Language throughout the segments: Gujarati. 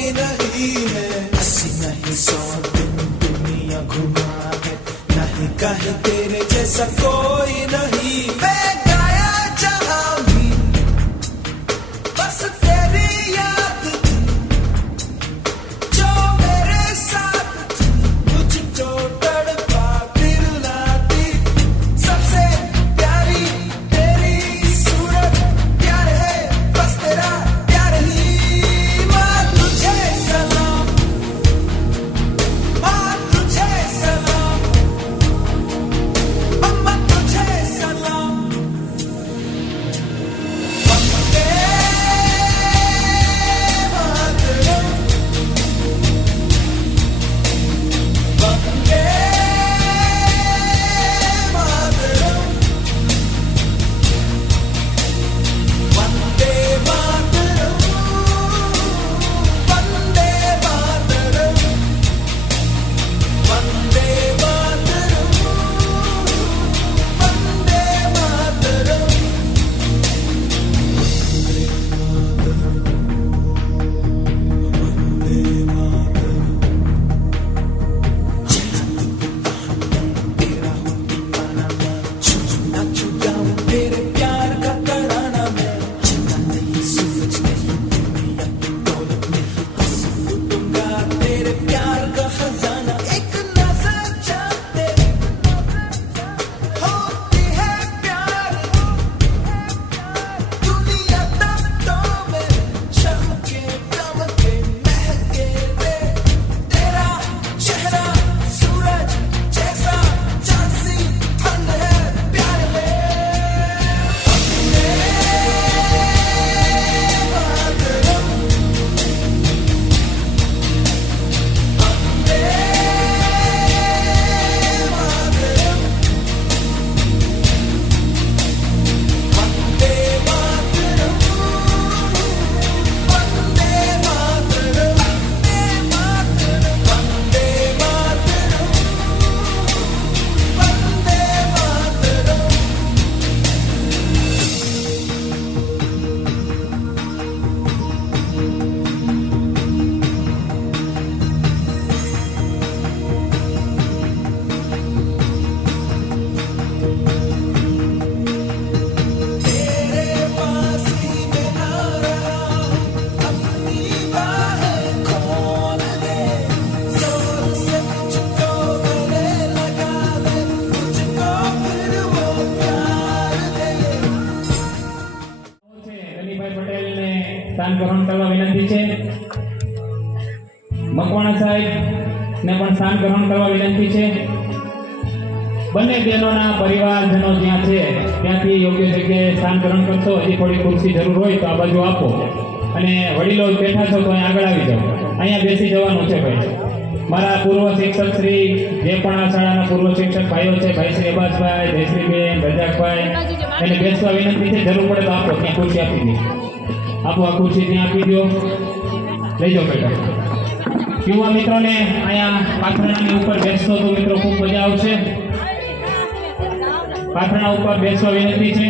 कोई नहीं है, 80 नहीं 100 दिन दुनिया घुमा है, नहीं कहीं तेरे जैसा कोई नहीं। मैं गाया जहां भी बस तेरी याद थी, जो मेरे साथ थी मुझको तड़पा दिल लाती। सबसे प्यारी तेरी सूरत, प्यार है बस तेरा प्यार ही। माँ तुझे सलाम, माँ तुझे सलाम, अम्मा तुझे सलाम। वंदे मातरम, वंदे मातरम, वंदे मातरम, वंदे मातरम, वंदे मातरम, वंदे मातरम। तेरा हूँ दीवाना मैं, छूना छुड़ाऊं तेरे प्यार का तराना मैं। चिंता नहीं सूरज नहीं दुनिया की दौलत नहीं, बस लूटूंगा तेरे प्यार का खजाना। एक नजर चाहते होती है प्यार, दुनिया तक तो मेरे चमके दमके महके रे। तेरा चेहरा सूरज जैसा, चांद सी ठंड है प्यार में। वंदे मातरम, वंदे मातरम, वंदे मातरम, वंदे मातरम, वंदे मातरम, वंदे मातरम। तेरे पास ही मैं आ रहा हूँ, अपनी बाहें खोल दे, जोर से मुझको गले लगा ले, मुझको फिर वो प्यार दे। ગનીભાઈ પટેલને સ્થાન ગ્રહણ કરવા વિનંતી છે. મકવાણા સાહેબને પણ સ્થાન ગ્રહણ કરવા વિનંતી છે. બંને બહેનોના પરિવારજનો જ્યાં છે ત્યાંથી યોગ્ય જગ્યાએ સ્થાન ગ્રહણ કરશો. હજી થોડી ખુરશી જરૂર હોય તો આ બાજુ આપો, અને વડીલો બેઠા છો તો અહીં આગળ આવી જાઓ. અહીંયા બેસી જવાનું છે ભાઈ. મારા પૂર્વ શિક્ષક શ્રી, જે પણ આ શાળાના પૂર્વ શિક્ષક ભાઈઓ છે, ભાઈ શ્રી અબ્બાસભાઈ, જયશ્રીબેન, રજાકભાઈ, એને બેસવા વિનંતી છે. જરૂર પડે તો આપો, ત્યાં ખુરશી આપી દો. આપો, આ ખુરશી ત્યાં આપી દો. લઈ જાઓ બેટા. યુવા મિત્રોને અહીંયા પાથરણાની ઉપર બેસતો તો મિત્રો ખૂબ મજા આવશે. પાથરણા ઉપર બેસવા વિનંતી છે.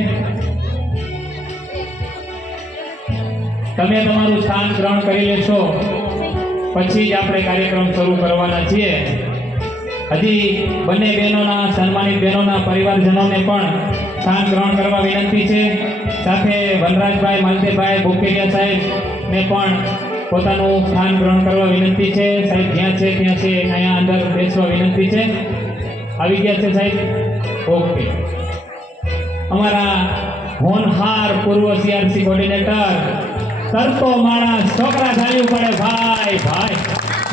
તમે તમારું સ્થાન ગ્રહણ કરી લેશો પછી જ આપણે કાર્યક્રમ શરૂ કરવાના છીએ. હજી બંને બહેનોના, સન્માનિત બહેનોના પરિવારજનોને પણ સ્થાન ગ્રહણ કરવા વિનંતી છે. સાથે વનરાજભાઈ, માલદેભાઈ, બોકેરિયા સાહેબને પણ પોતાનું સ્થાન ગ્રહણ કરવા વિનંતી છે. સાહેબ જ્યાં છે ત્યાં છે, અહીંયા અંદર બેસવા વિનંતી છે. આવી ગયા છે સાહેબ? ઓકે. અમારા હોનહાર પૂર્વ સીઆરસી કોર્ડિનેટર, તરતો માણસ, છોકરા ચાલ્યું પડે ભાઈ ભાઈ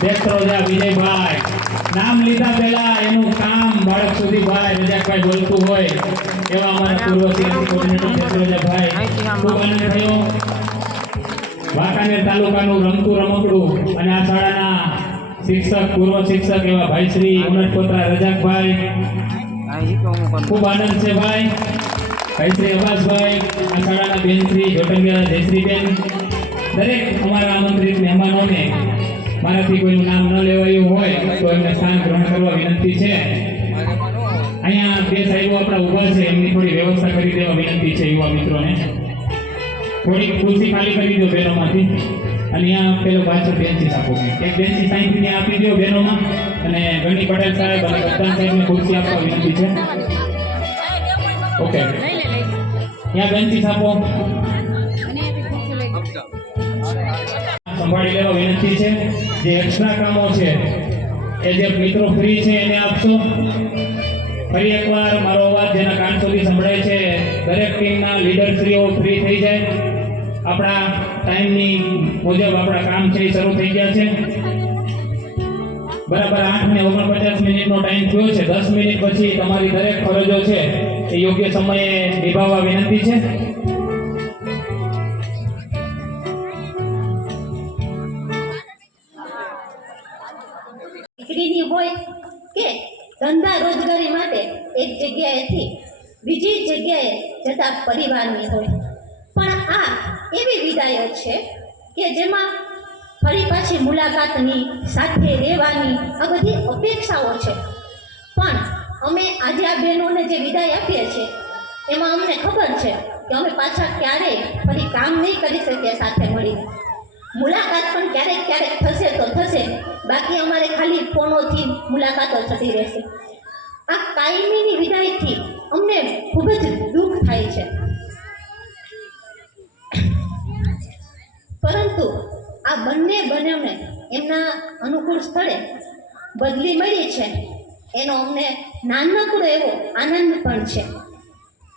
બેસરોજા વિજયભાઈ, નામ લીધા પહેલા એનું કામ બાળક સુધી ભાઈ રજાકભાઈ બોલતું હોય એવા અમારા પૂર્વ સીઆરસી કોર્ડિનેટર બેસરોજાભાઈ. ખૂબ આનંદ થયો. વાંકાનેર તાલુકાનું રમતું રમકડું અને આ શાળાના શિક્ષક, પૂર્વ શિક્ષક એવા ભાઈ શ્રી ઉનટપોત્રા રજાકભાઈ, ખૂબ આનંદ છે ભાઈ. ભાઈ શ્રી અબ્બાસભાઈ, આ શાળાના બેન શ્રી જોટંગિયા જયશ્રીબેન, દરેક અમારા આમંત્રિત મહેમાનોને મારાથી કોઈનું નામ ન લેવાયું હોય તો એમને સ્થાન ગ્રહણ કરવા વિનંતી છે. અહીંયા બે સાહેબો આપણા ઊભા છે, એમની થોડી વ્યવસ્થા કરી દેવા વિનંતી છે. યુવા મિત્રોને થોડીક ખુરશી ખાલી કરી દો બહેનોમાંથી. અને અહીંયા પેલો પાછળ બેન્ચીસ આપો એક બેન્ચીસ અહીંથી ત્યાં આપી દો બહેનોમાં અને ગણી પટેલ સાહેબ અને કપ્તાન સાહેબને ખુરશી આપવા વિનંતી છે ઓકે ત્યાં બેન્ચીસ આપો સંભાળી લેવા વિનંતી છે જે એક્સ્ટ્રા કામો છે એ જે મિત્રો ફ્રી છે એને આપશો ફરી એકવાર મારો અવાજ જેના કાન સુધી સંભળાય છે દરેક ટીમના લીડરશ્રીઓ ફ્રી થઈ જાય આપણા ટાઈમની મુજબ આપણા કામ છે એ શરૂ થઈ ગયા છે બરાબર 8:49 મિનિટનો ટાઈમ થયો છે 10 મિનિટ પછી તમારી દરેક ફરજો છે એ યોગ્ય સમયે નિભાવવા વિનંતી છે દીકરીની હોય કે ધંધા રોજગારી માટે એક જગ્યાએથી બીજી જગ્યાએ જતા પરિવારની હોય પણ આ એવી વિદાયો છે કે જેમાં ફરી પાછી મુલાકાતની સાથે રહેવાની આ બધી અપેક્ષાઓ છે પણ અમે આજે આ બહેનોને જે વિદાય આપીએ છીએ એમાં અમને ખબર છે કે અમે પાછા ક્યારેય ફરી કામ નહીં કરી શકીએ સાથે મળીને મુલાકાત પણ ક્યારેક ક્યારેક થશે તો થશે બાકી અમારે ખાલી ફોનોથી મુલાકાતો થતી રહેશે આ કાયમીની વિદાયથી અમને ખૂબ જ દુઃખ થાય છે પરંતુ આ બંને બહેનોને એમના અનુકૂળ સ્થળે બદલી મળી છે એનો અમને નાનકડો એવો આનંદ પણ છે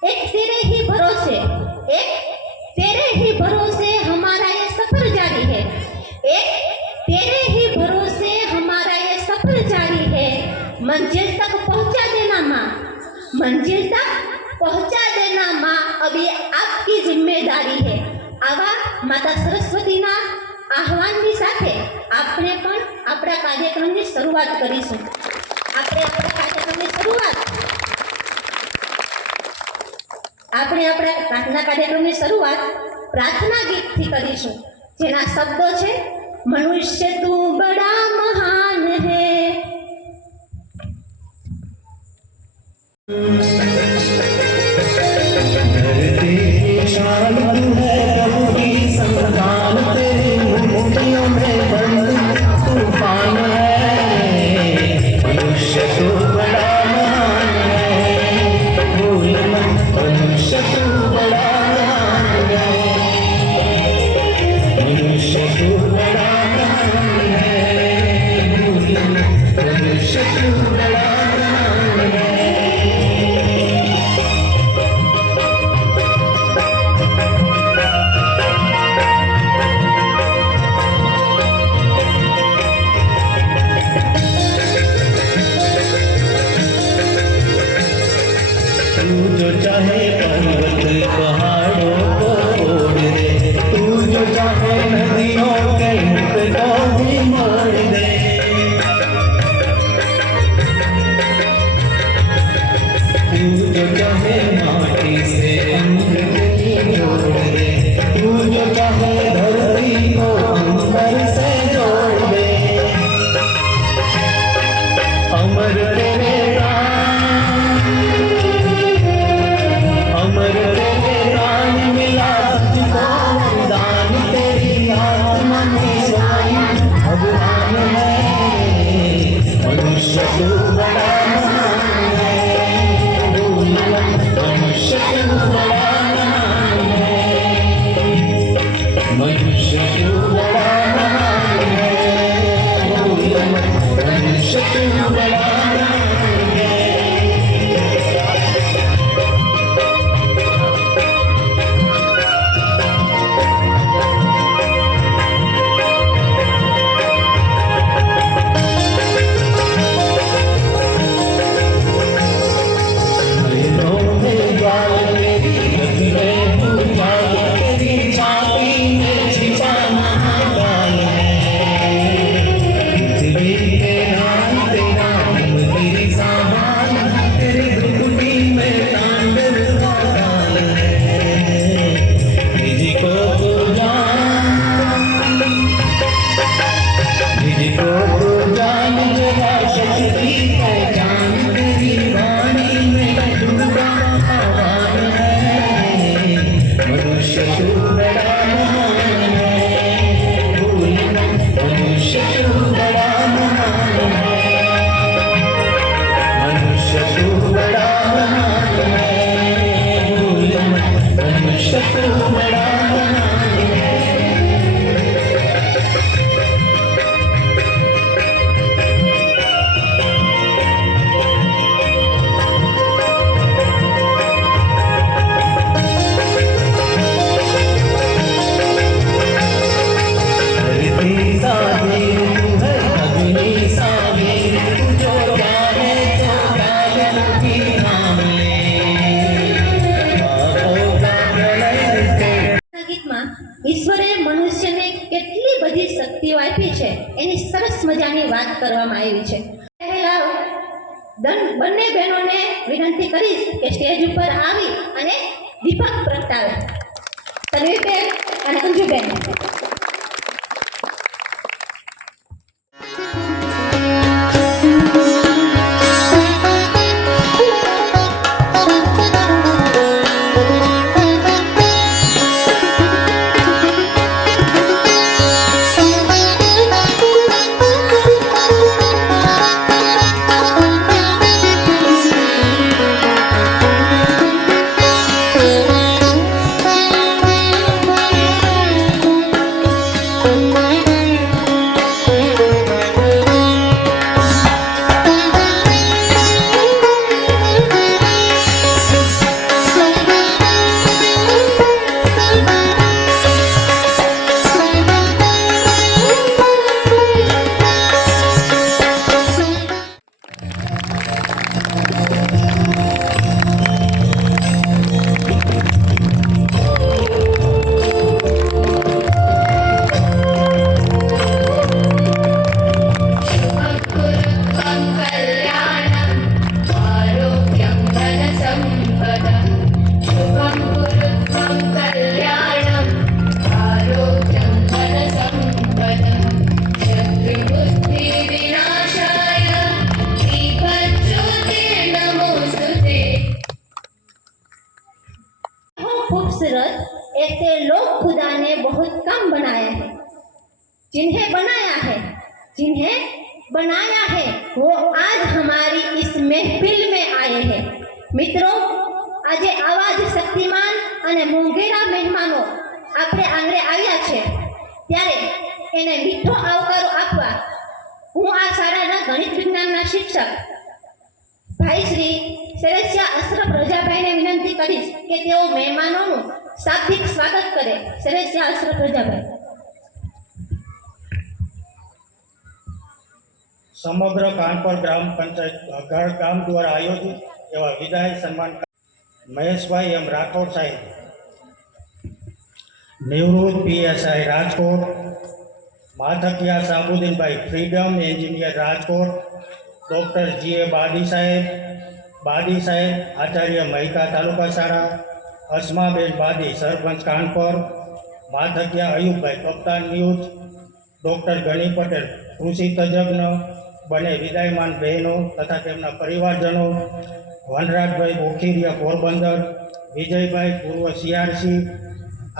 એક તેરે ही भरोसे हमारा ये सफर जारी है एक तेरे ही भरोसे हमारा ये सफर जारी है मंजिल तक पहुंचा देना माँ अब ये आपकी जिम्मेदारी है आवा माता सरस्वतीના આહવાનની સાથે આપણે પણ આપણા કાર્યક્રમની શરૂઆત કરીશું આપણે આપણા કાર્યક્રમની શરૂઆત પ્રાર્થના ગીતથી કરીશું જેના શબ્દો છે મનુષ્ય તું બડા મહાન હે शान तू है प्रभु की संतान तेरी मुट्ठियों में बंद तूफान है मनुष्य तू बड़ा महान है भूल मत मनुष्य तू बड़ा महान है मनुष्य तू बड़ा महान है भूल मत मनुष्य तू बड़ा महान है जो चाहे पर्वत पहाड़ों को तोड़ दे तू जो चाहे नदियों के मुख को भी मोड़ दे तू जो चाहे माटी से अमृत जोड़ दे तू जो चाहे धरती को अंबर से जोड़ दे अमर तेरे अमर तेरे प्राण मिला तुझको दान तेरी आत्मा में स्वयं भगवान है मनुष्य तू बड़ा महान है भूल मत मनुष्य तू बड़ा महान है मनुष्य तू बड़ा महान है भूल मत मनुष्य तू बड़ा महान है तेरा મજાની વાત કરવામાં આવી છે. પહેલા બંને બહેનોને વિનંતી કરીશ કે સ્ટેજ ઉપર આવી અને દીપક પ્રગટાવે. તન્વીબેન અને અંજુબેન. खूबसूरत ऐसे लोग खुदा ने बहुत कम बनाया है. जिन्हें बनाया है वो आज हमारी इस महफिल में आए हैं. મિત્રો, આજે આવા જ શક્તિમાન અને મોંઘેરા મહેમાનો આપણે આંગણે આવ્યા છે, ત્યારે એને મીઠો આવકારો આપવા હું આ શાળાના ગણિત વિજ્ઞાનના શિક્ષક ભાઈ શ્રી સેલેસિયા અશરફ રજાભાઈને વિનંતી કરીશ કે તેઓ મહેમાનોનું શાબ્દિક સ્વાગત કરે. સેલેસિયા અશરફ રજાભાઈ. સમગ્ર કાનપર ગ્રામ પંચાયત ગામ દ્વારા આયોજિત એવા વિદાય સન્માન મહેશભાઈ એમ રાઠોડ સાહેબ, નિવૃત્ત પીએસઆઈ રાજકોટ, માથકિયા સાબુદ્દીનભાઈ freedom engineer Rajkot, doctor G.A. Badi સાહેબ આચાર્ય મહિકા તાલુકા શાળા, અસ્માબેન બાદી સરપંચ કાનપર, માથકિયા અયુબભાઈ કપ્તાન ન્યૂઝ, ડૉક્ટર ગણી પટેલ કૃષિ તજજ્ઞ, બંને વિદાયમાન બહેનો તથા તેમના પરિવારજનો, વનરાજભાઈ બોખીરિયા પોરબંદર, વિજયભાઈ પૂર્વ CRC,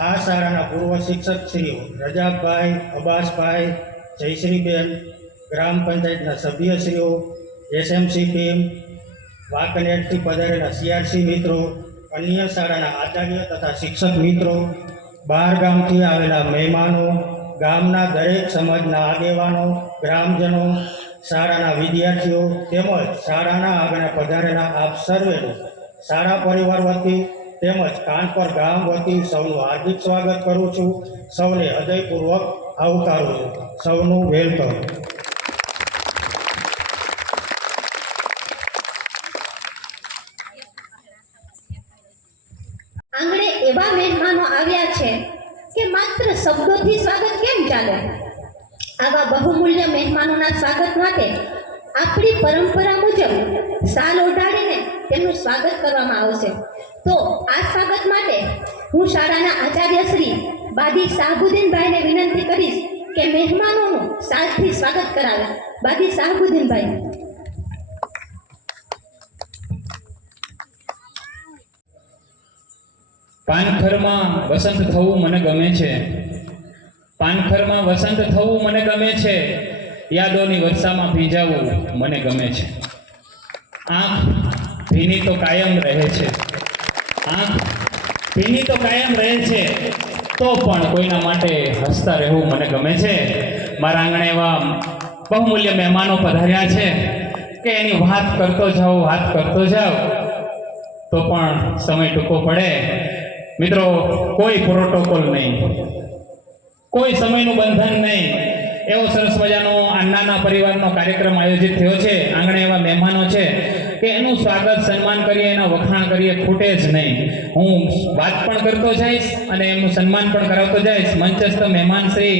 આ શાળાના પૂર્વ શિક્ષકશ્રીઓ રજાકભાઈ, અબ્બાસભાઈ, જયશ્રીબેન, ગ્રામ પંચાયતના સભ્યશ્રીઓ, SMC ટીમ, વાંકનેરથી પધારેલા CRC મિત્રો, અન્ય શાળાના આચાર્ય તથા શિક્ષક મિત્રો, બહાર ગામથી આવેલા મહેમાનો, ગામના દરેક સમાજના આગેવાનો, ગ્રામજનો, શાળાના વિદ્યાર્થીઓ તેમજ શાળાના આગળ પધારેલા આપ સર્વેનું શાળા પરિવાર વતી તેમજ કાનપર ગામ વતી સૌનું હાર્દિક સ્વાગત કરું છું. સૌને હૃદયપૂર્વક આવકારું છું. સૌનું વેલકમ. આંગણે એવા મહેમાનો આવ્યા છે કે માત્ર શબ્દોથી સ્વાગત કેમ ચાલે? આવા બહુમૂલ્ય મહેમાનોના સ્વાગત માટે આપણી પરંપરા મુજબ શાલ ઓઢાડીને તેમનું સ્વાગત કરવામાં આવશે. તો આ સ્વાગત માટે હું શાળાના આચાર્ય શ્રી બાદી શાહબુદ્દીનભાઈને વિનંતી કરીશ કે મહેમાનોનું શાલથી સ્વાગત કરાવે. બાદી શાહબુદ્દીનભાઈ. પાનખરમાં વસંત થવું મને ગમે છે. પાનખરમાં વસંત થવું મને ગમે છે. યાદોની વર્ષામાં ભીંજાવું મને ગમે છે. આંખ ભીની તો કાયમ રહે છે. આંખ ભીની તો કાયમ રહે છે, તો પણ કોઈના માટે હસતા રહેવું મને ગમે છે. મારા આંગણે એવા બહુમૂલ્ય મહેમાનો પધાર્યા છે કે એની વાત કરતો જાઉં તો પણ સમય ટૂંકો પડે. મિત્રો, કોઈ પ્રોટોકોલ નહીં, કોઈ સમયનું બંધન નહીં, એવો સરસ મજાનો આ નાના પરિવારનો કાર્યક્રમ આયોજિત થયો છે. આંગણે એવા મહેમાનો છે કે એનું સ્વાગત સન્માન કરીએ, એના વખાણ કરીએ, ખૂટે જ નહીં. હું વાત પણ કરતો જઈશ અને એમનું સન્માન પણ કરાવતો જઈશ. મંચસ્થ મહેમાન શ્રી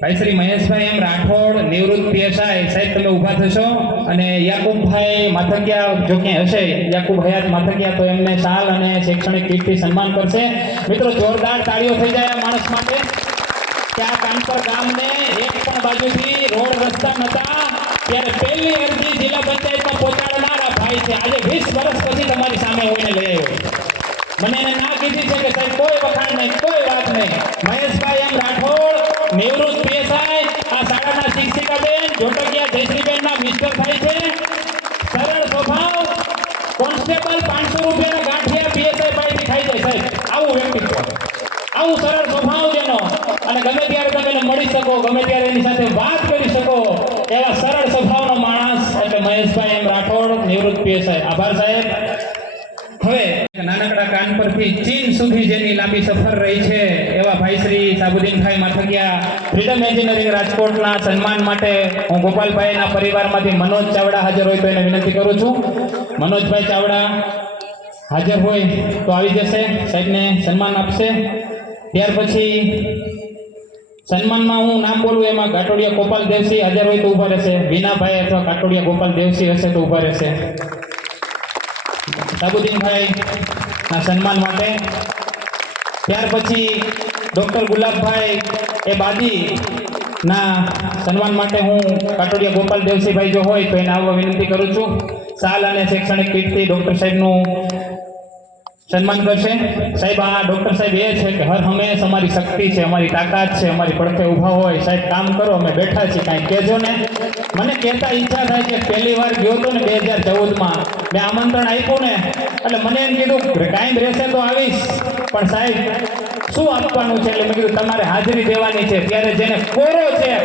ભાઈ શ્રી મહેશભાઈ એમ રાઠોડ નિવૃત્ત પીએસઆઈ સાહેબ તમે ઊભા થશો અને યાકુબભાઈ માથકિયા જો ક્યાંય હશે યાકુબ હયાત માથકિયા તો એમને શાલ અને શૈક્ષણિક કીટથી સન્માન કરશે મિત્રો જોરદાર તાળીઓ થઈ જાય આ માણસ માટે કે આ કાનપર ગામને એક પણ બાજુથી રોડ રસ્તા નતા ત્યારે પહેલી અરજી જિલ્લા પંચાયતમાં પહોંચાડનારા ભાઈ છે આજે 20 વર્ષ પછી તમારી સામે હોઈને લઈ આવ્યો મને એને ના કીધી છે કે સાહેબ કોઈ વખાણ નહીં કોઈ વાત નહીં મહેશભાઈ એમ રાઠોડ નિવૃત્ત પીએસઆઈ આ શાળાના શિક્ષિકાબેન જોટકિયા જયશ્રીબેનના મિસ્ટર થાય છે સરળ સ્વભાવ કોન્સ્ટેબલ 500 રૂપિયાના ગાંઠિયા પીએસઆઈ પાસેથી ખાઈ જાય સાહેબ આવું વ્યક્તિત્વ આવું સરળ સ્વભાવ જેનો અને ગમે ત્યારે તમે એને મળી શકો ગમે ત્યારે એની સાથે વાત કરી શકો એવા સરળ સ્વભાવનો માણસ એટલે મહેશભાઈ એમ રાઠોડ નિવૃત્ત પીએસઆઈ આભાર સાહેબ હવે નાનકડા કાનપરથી ચીન સુધી જેની લાંબી સફર રહી છે એવા ભાઈ શ્રી સાબુદ્દીનભાઈ માથકિયા ફ્રીડમ એન્જિનિયરિંગ રાજકોટના સન્માન માટે હું ગોપાલભાઈના પરિવારમાંથી મનોજ ચાવડા હાજર હોય તો એને વિનંતી કરું છું મનોજભાઈ ચાવડા હાજર હોય તો આવી જશે સાહેબને સન્માન આપશે ત્યાર પછી સન્માનમાં હું નામ બોલું એમાં ઘાટોડિયા ગોપાલ દેવસિંહ હાજર હોય તો ઊભા રહેશે વિનાભાઈ અથવા ઘાટોડિયા ગોપાલ દેવસિંહ હશે તો ઊભા રહેશે સાબુદ્દીનભાઈના સન્માન માટે ત્યાર પછી ડૉક્ટર ગુલાબભાઈ એ બાદીના સન્માન માટે હું કાટોડિયા ગોપાલ દેવસિંહભાઈ જો હોય તો એને આવવા વિનંતી કરું છું શાલ અને શૈક્ષણિક કીટથી ડૉક્ટર સાહેબનું સન્માન કરશે સાહેબ આ ડૉક્ટર સાહેબ એ છે કે હર હંમેશ અમારી શક્તિ છે અમારી તાકાત છે અમારી પડખે ઊભા હોય સાહેબ કામ કરો અમે બેઠા છીએ કાંઈ કહેજો ને મને કહેતા ઈચ્છા થાય કે પહેલી વાર ગયો હતો ને 2014માં મેં આમંત્રણ આપ્યું ને એટલે મને એમ કીધું કાંઈ રહેશે તો આવીશ પણ સાહેબ શું આપવાનું છે એટલે મેં કીધું તમારે હાજરી દેવાની છે ત્યારે જેને કોરો ચેક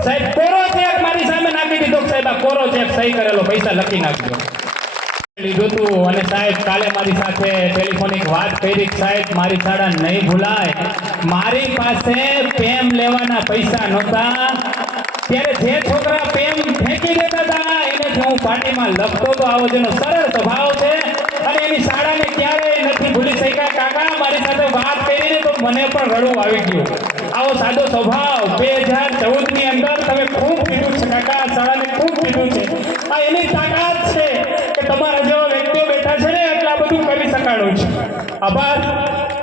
સાહેબ કોરો ચેક મારી સામે નાખી દીધો સાહેબ આ કોરો ચેક સહી કરેલો પૈસા લખી નાખજો લીધું હતું અને સાહેબ કાલે મારી સાથે ટેલિફોનિક વાત કરી સાહેબ મારી શાળા નહીં ભૂલાય મારી પાસે પેમ લેવાના પૈસા નહોતા ત્યારે જે છોકરા પેમ ફેંકી દેતા હતા એને હું પાર્ટીમાં લખતો તો આવો જેનો સરળ સ્વભાવ છે અને એની શાળાને ક્યારેય નથી ભૂલી શક્યા કાકા મારી સાથે વાત કરીને તો મને પણ રડવું આવી ગયું આવો સાદો સ્વભાવ 2014ની અંદર તમે ખૂબ કીધું છે કાકા આ શાળાને ખૂબ કીધું છે આ એની તાકાત છે કે તમારા જેવા વ્યક્તિઓ બેઠા છે ને એટલે આ બધું કરી શકાણું છે આભાર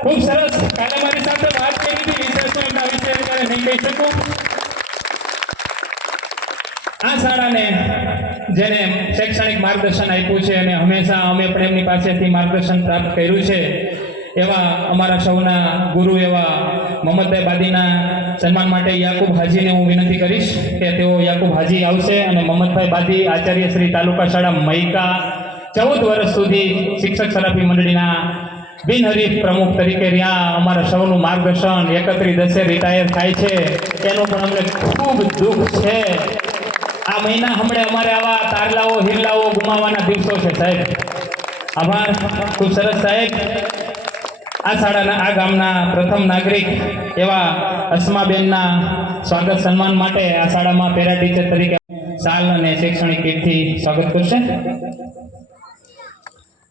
ખૂબ સરસ કાલે મારી સાથે વાત કરી હતી વિશેષમાં એમના વિશે અત્યારે નહીં કહી શકું આ શાળાને જેને શૈક્ષણિક માર્ગદર્શન આપ્યું છે અને હંમેશા અમે પણ એમની પાસેથી માર્ગદર્શન પ્રાપ્ત કર્યું છે એવા અમારા સૌના ગુરુ એવા મોહમ્મદભાઈ બાદીના સન્માન માટે યાકુબ હાજીને હું વિનંતી કરીશ કે તેઓ યાકુબ હાજી આવશે અને મોહમ્મદભાઈ બાદી આચાર્ય શ્રી તાલુકા શાળા મૈકા 14 વર્ષ સુધી શિક્ષક સરાફી મંડળીના બિનહરીફ પ્રમુખ તરીકે રહ્યા અમારા સૌનું માર્ગદર્શન 31 રિટાયર થાય છે એનું પણ અમને ખૂબ દુઃખ છે આ મહિના હમણાં અમારે આવા તારલાઓ હિરલાઓ ગુમાવવાના દિવસો છે સાહેબ આભાર ખૂબ સરસ સાહેબ આ શાળાના આ ગામના પ્રથમ નાગરિક એવા અસ્માબેનના સ્વાગત સન્માન માટે આ શાળામાં પેરા ટીચર તરીકે શાલ અને શૈક્ષણિક કીટથી સ્વાગત કરશે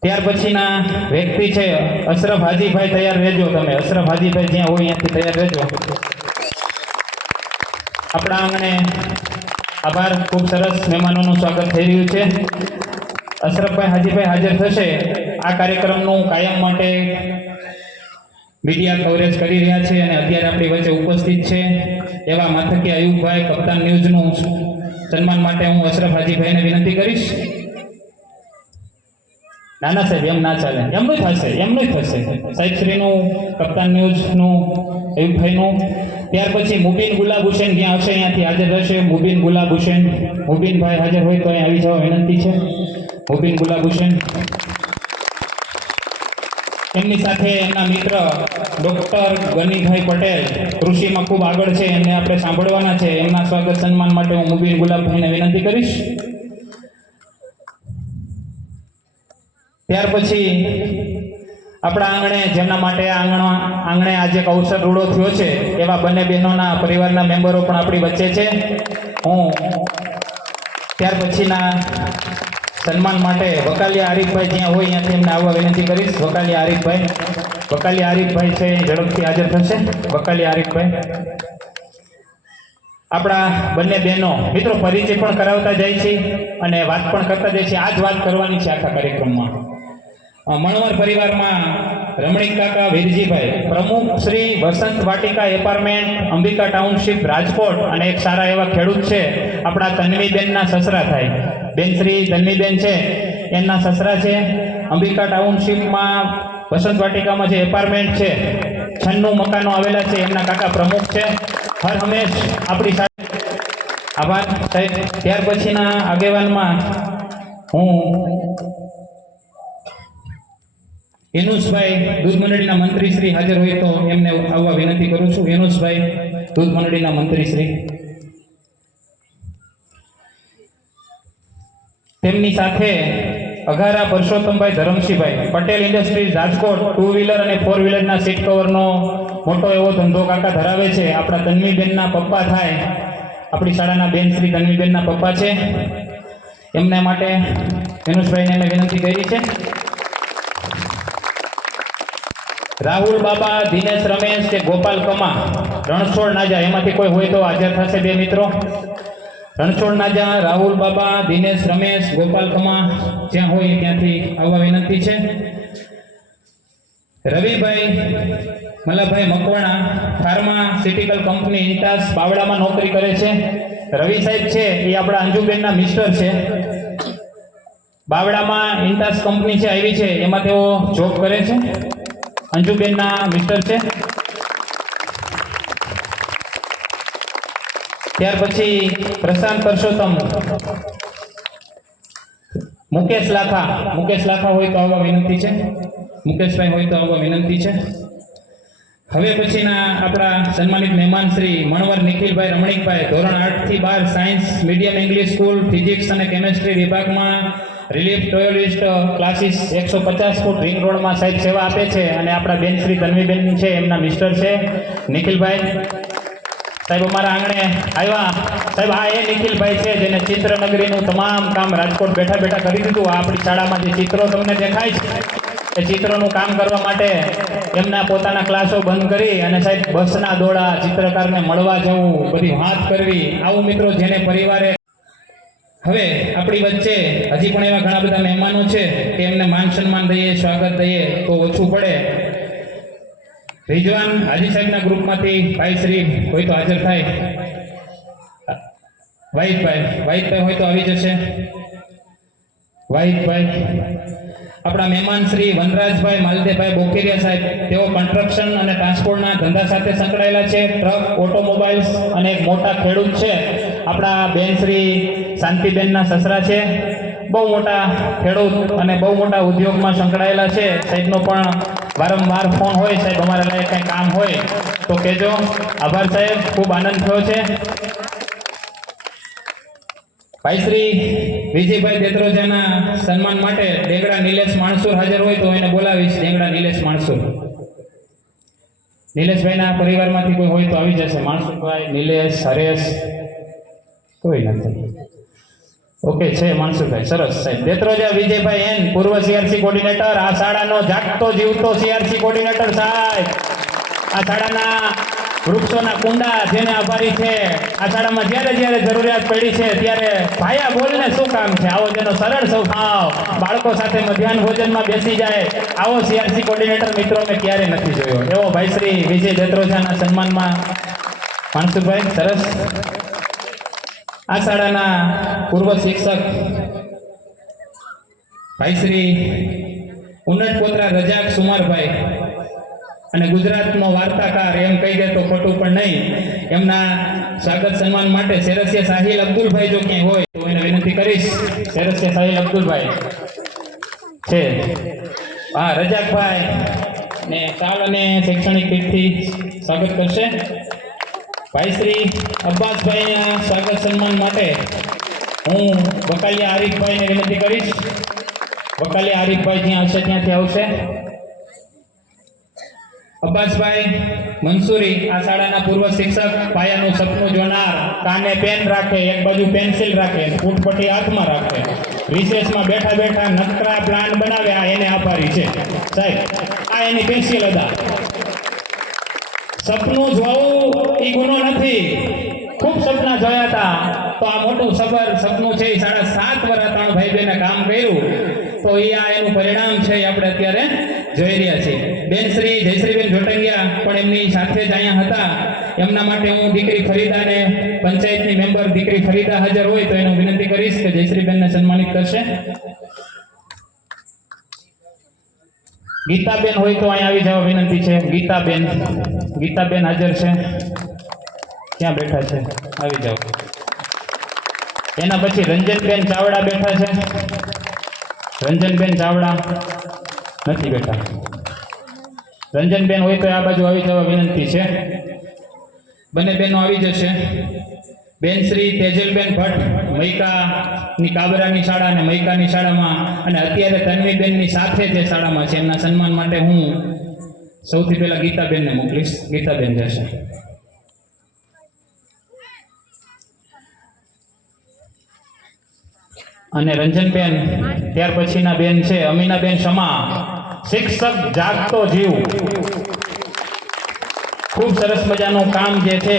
ત્યાર પછીના વ્યક્તિ છે અશરફ હાજીભાઈ તૈયાર રહેજો તમે અશરફ હાજીભાઈ જ્યાં હોય ત્યાંથી તૈયાર રહેજો આપણા આંગણે આભાર ખૂબ સરસ મહેમાનોનું સ્વાગત થઈ રહ્યું છે અશરફભાઈ હાજીભાઈ હાજર થશે આ કાર્યક્રમનું કાયમ માટે મીડિયા કવરેજ કરી રહ્યા છે અને અત્યારે આપણી વચ્ચે ઉપસ્થિત છે એવા માથકિયા અયુબભાઈ કપ્તાન ન્યૂઝનું સન્માન માટે હું અશરફ હાજીભાઈને વિનંતી કરીશ ના ના સાહેબ એમ ના ચાલે એમનું થશે સાહેબ શ્રીનું કપ્તાન ન્યૂઝનું અયુબભાઈનું ત્યાર પછી મુબીન ગુલાબ હુસેન જ્યાં હશે અહીંયાથી હાજર રહેશે મુબીન ગુલાબ હુસેન મુબીનભાઈ હાજર હોય તો અહીં આવી જવા વિનંતી છે મુબીન ગુલાબ હુસેન એમની સાથે એમના મિત્ર ડૉક્ટર ગનીભાઈ પટેલ કૃષિમાં ખૂબ આગળ છે એમને આપણે સાંભળવાના છે એમના સ્વાગત સન્માન માટે હું મુબીન ગુલાબભાઈને વિનંતી કરીશ ત્યાર પછી આપણા આંગણે જેમના માટે આંગણે આજે એક અવસર રૂડો થયો છે એવા બંને બહેનોના પરિવારના મેમ્બરો પણ આપણી વચ્ચે છે હું ત્યાર પછીના સન્માન માટે વકાલિયા આરીફભાઈ જ્યાં હોય ત્યાંથી એમને આવવા વિનંતી કરીશ વકાલિયા આરીફભાઈ છે ઝડપથી હાજર થશે વકાલિયા આરીફભાઈ આપણા બંને બહેનો મિત્રો પરિચય પણ કરાવતા જાય છે અને વાત પણ કરતા જાય છે. આ જ વાત કરવાની છે આખા કાર્યક્રમમાં. મણવર પરિવારમાં રમણીક કાકા વીરજીભાઈ, પ્રમુખ શ્રી વસંત વાટિકા એપાર્ટમેન્ટ, અંબિકા ટાઉનશીપ, રાજકોટ, અને એક સારા એવા ખેડૂત છે આપણા તન્વીબેનના સસરા થાય. બેન શ્રી તન્વીબેન છે એમના સસરા છે. અંબિકા ટાઉનશીપમાં વસંત વાટિકામાં જે એપાર્ટમેન્ટ છે 96 મકાનો આવેલા છે, એમના કાકા પ્રમુખ છે. હર હંમેશ આપણી સાથે આભાર સાહેબ. ત્યાર પછીના આગેવાનમાં હું એનુસભાઈ દૂધ મંડળીના મંત્રી શ્રી હાજર હોય તો એમને આવવા વિનંતી કરું છું. એનુસભાઈ દૂધ મંડળીના મંત્રી શ્રી, તેમની સાથે અઘારા પરસોત્તમભાઈ ધરમસિંહભાઈ, પટેલ ઇન્ડસ્ટ્રીઝ રાજકોટ, 2 વ્હીલર અને 4 વ્હીલરના સીટ કવરનો મોટો એવો ધંધો કાકા ધરાવે છે. આપણા તન્વીબેનના પપ્પા થાય, આપણી શાળાના બેન શ્રી તન્વીબેનના પપ્પા છે. એમને માટે એનુસભાઈને મેં વિનંતી કરી છે. રાહુલ બાબા, દિનેશ રમેશ કે ગોપાલ કમા, રણછોડ નાજા, એમાંથી કોઈ હોય તો હાજર થશે બે મિત્રો. રણછોડ નાજા, રાહુલ બાબા, દિનેશ રમેશ, ગોપાલ કમા જ્યાં હોય ત્યાંથી આવવા વિનંતી છે. રવિભાઈ મલાભાઈ મકવાણા, ફાર્માસ્યુટિકલ કંપની ઇન્ટાસ બાવડામાં નોકરી કરે છે. રવિ સાહેબ છે એ આપણા અંજુબેનના મિસ્ટર છે. બાવડામાં ઇન્ટાસ કંપની છે આવી છે, એમાં તેઓ જોબ કરે છે. અંજુબેનના મિસ્ટર છે. ત્યાર પછી પ્રશાંત પરસોત્તમ, મુકેશ લાખા હોય તો આવવા વિનંતી છે. મુકેશભાઈ હોય તો આવવા વિનંતી છે. હવે પછીના આપણા સન્માનિત મહેમાન શ્રી મણવર નિખિલભાઈ રમણીકભાઈ, ધોરણ 8 થી 12 science medium English school, physics અને કેમેસ્ટ્રી વિભાગમાં રિલીફ ટોયોલિસ્ટ ક્લાસીસ 150 ફૂટ રિંગ રોડમાં સાહેબ સેવા આપે છે. અને આપણા બેન શ્રી તન્વીબેન છે, એમના મિસ્ટર છે નિખિલભાઈ. સાહેબ અમારા આંગણે આવ્યા. સાહેબ આ એ નિખિલભાઈ છે જેને ચિત્રનગરીનું તમામ કામ રાજકોટ બેઠા બેઠા કરી દીધું. આ આપણી શાળામાં જે ચિત્રો તમને દેખાય છે એ ચિત્રોનું કામ કરવા માટે એમના પોતાના ક્લાસો બંધ કરી અને સાહેબ બસના દોડા, ચિત્રકારને મળવા જવું, બધી વાત કરવી, આવું મિત્રો જેને પરિવારે. હવે આપણી વચ્ચે હજી પણ એવા ઘણા બધા મહેમાનો છે કે એમને માન સન્માન દઈએ, સ્વાગત દઈએ તો ઓછું પડે. રિજવાન હાજી સાહેબના ગ્રુપમાંથી ભાઈ શ્રી હોય તો હાજર થાય. વાહિદભાઈ હોય તો આવી જશે. વાહિદભાઈ. આપણા મહેમાન શ્રી વનરાજભાઈ માલદેભાઈ બોકેરિયા સાહેબ, તેઓ કન્સ્ટ્રક્શન અને ટ્રાન્સપોર્ટના ધંધા સાથે સંકળાયેલા છે. ટ્રક, ઓટોમોબાઈલ્સ અને એક મોટા ખેડૂત છે. આપણા બેન શ્રી શાંતિબેનના સસરા છે, બહુ મોટા ખેડૂત અને બહુ મોટા ઉદ્યોગમાં સંકળાયેલા છે. સાહેબનો પણ વારંવાર ફોન હોય, સાહેબ અમારા લાયક કંઈ કામ હોય તો કહેજો. આભાર સાહેબ, ખૂબ આનંદ થયો છે. ભાઈ શ્રી વિજયભાઈ દેત્રોજાના સન્માન માટે ડેંગડા નિલેશ માણસુર હાજર હોય તો એને બોલાવીશ. ડેંગડા નિલેશ માણસુર. નિલેશભાઈના પરિવારમાંથી કોઈ હોય તો આવી જશે. માણસુરભાઈ, નિલેશ, હરેશ, કોઈ નથી. ઓકે છે માનસુરભાઈ, સરસ સાહેબ. દેત્રોજા વિજયભાઈ એન, પૂર્વ સીઆરસી કોર્ડિનેટર, આ શાળાનો જાગતો જીવતો સીઆરસી કોર્ડિનેટર સાહેબ. આ શાળાના વૃક્ષોના કુંડા જેને આભારી છે. આ શાળામાં જ્યારે જ્યારે જરૂરિયાત પડી છે ત્યારે ભાયા બોલને શું કામ છે, આવો જેનો સરળ સ્વભાવ, બાળકો સાથે મધ્યાહન ભોજનમાં બેસી જાય, આવો સીઆરસી કોર્ડિનેટર મિત્રો મેં ક્યારે નથી જોયો. એવો ભાઈ શ્રી વિજય દેત્રોજાના સન્માનમાં માનસુરભાઈ, સરસ. આ શાળાના પૂર્વ શિક્ષક ભાઈ શ્રી ઉન્નત પોત્રા રજાક સુમારભાઈ અને ગુજરાતનો વાર્તાકાર એમ કહી દે તો ખોટું પણ નહીં, એમના સ્વાગત સન્માન માટે સેરસિયા સાહિલ અબ્દુલભાઈ જો ક્યાંય હોય તો એને વિનંતી કરીશ. સેરસિયા સાહિલ અબ્દુલભાઈ છે. હા, રજાકભાઈ ને કાલ અને શૈક્ષણિક કીર્તિ સ્વાગત કરશે. ભાઈ શ્રી અબ્બાસભાઈના સ્વાગત સન્માન માટે હું વકાલિયા આરીફભાઈને વિનંતી કરીશ. વકાલિયા આરીફભાઈ જ્યાં હશે ત્યાંથી આવશે. અબ્બાસભાઈ મંસૂરી, આ શાળાના પૂર્વ શિક્ષક, પાયાનું સપનું જોનાર, કાને પેન રાખે, એક બાજુ પેન્સિલ રાખે, ફૂટપટ્ટી હાથમાં રાખે, રિસેસમાં બેઠા બેઠા નકરા પ્લાન બનાવ્યા, એને આભારી છે સાહેબ. આ એની પેન્સિલ અદા. સપનું જોવું એ ગુનો નથી, ખૂબ સપના જોયા હતા, તો આ મોટું સપનું છે એ 7.5 વર્ષ ત્રણ ભાઈ બહેને કામ કર્યું, તો એ આ એનું પરિણામ છે એ આપણે અત્યારે જોઈ રહ્યા છીએ. બેન શ્રી જયશ્રીબેન જોટંગિયા પણ એમની સાથે જ અહીંયા હતા. એમના માટે હું દીકરી ફરીદાને, પંચાયતની મેમ્બર દીકરી ફરીદા હાજર હોય તો એને વિનંતી કરીશ કે જયશ્રીબેનને સન્માનિત કરશે. ગીતાબેન હોય તો અહીંયા આવી જવા વિનંતી છે. ગીતાબેન હાજર છે? ક્યાં બેઠા છે? આવી જાઓ. એના પછી રંજનબેન ચાવડા બેઠા છે. રંજનબેન ચાવડા નથી બેઠા. રંજનબેન હોય તો આ બાજુ આવી જવા વિનંતી છે. બંને બહેનો આવી જશે. બેન શ્રી તેજલબેન ભટ્ટ મૈકાની કાબરાની શાળા અને મૈકાની શાળામાં, અને અત્યારે તન્વીબેનની સાથે જે શાળામાં છે, એમના સન્માન માટે હું સૌથી પહેલા ગીતાબેનને મોકલીશ. ગીતાબેન જશે. અને રંજનબેન ત્યાર પછીના બેન છે અમીનાબેન શમા, શિક્ષક જાગતો જીવ. ખૂબ સરસ મજાનું કામ જે છે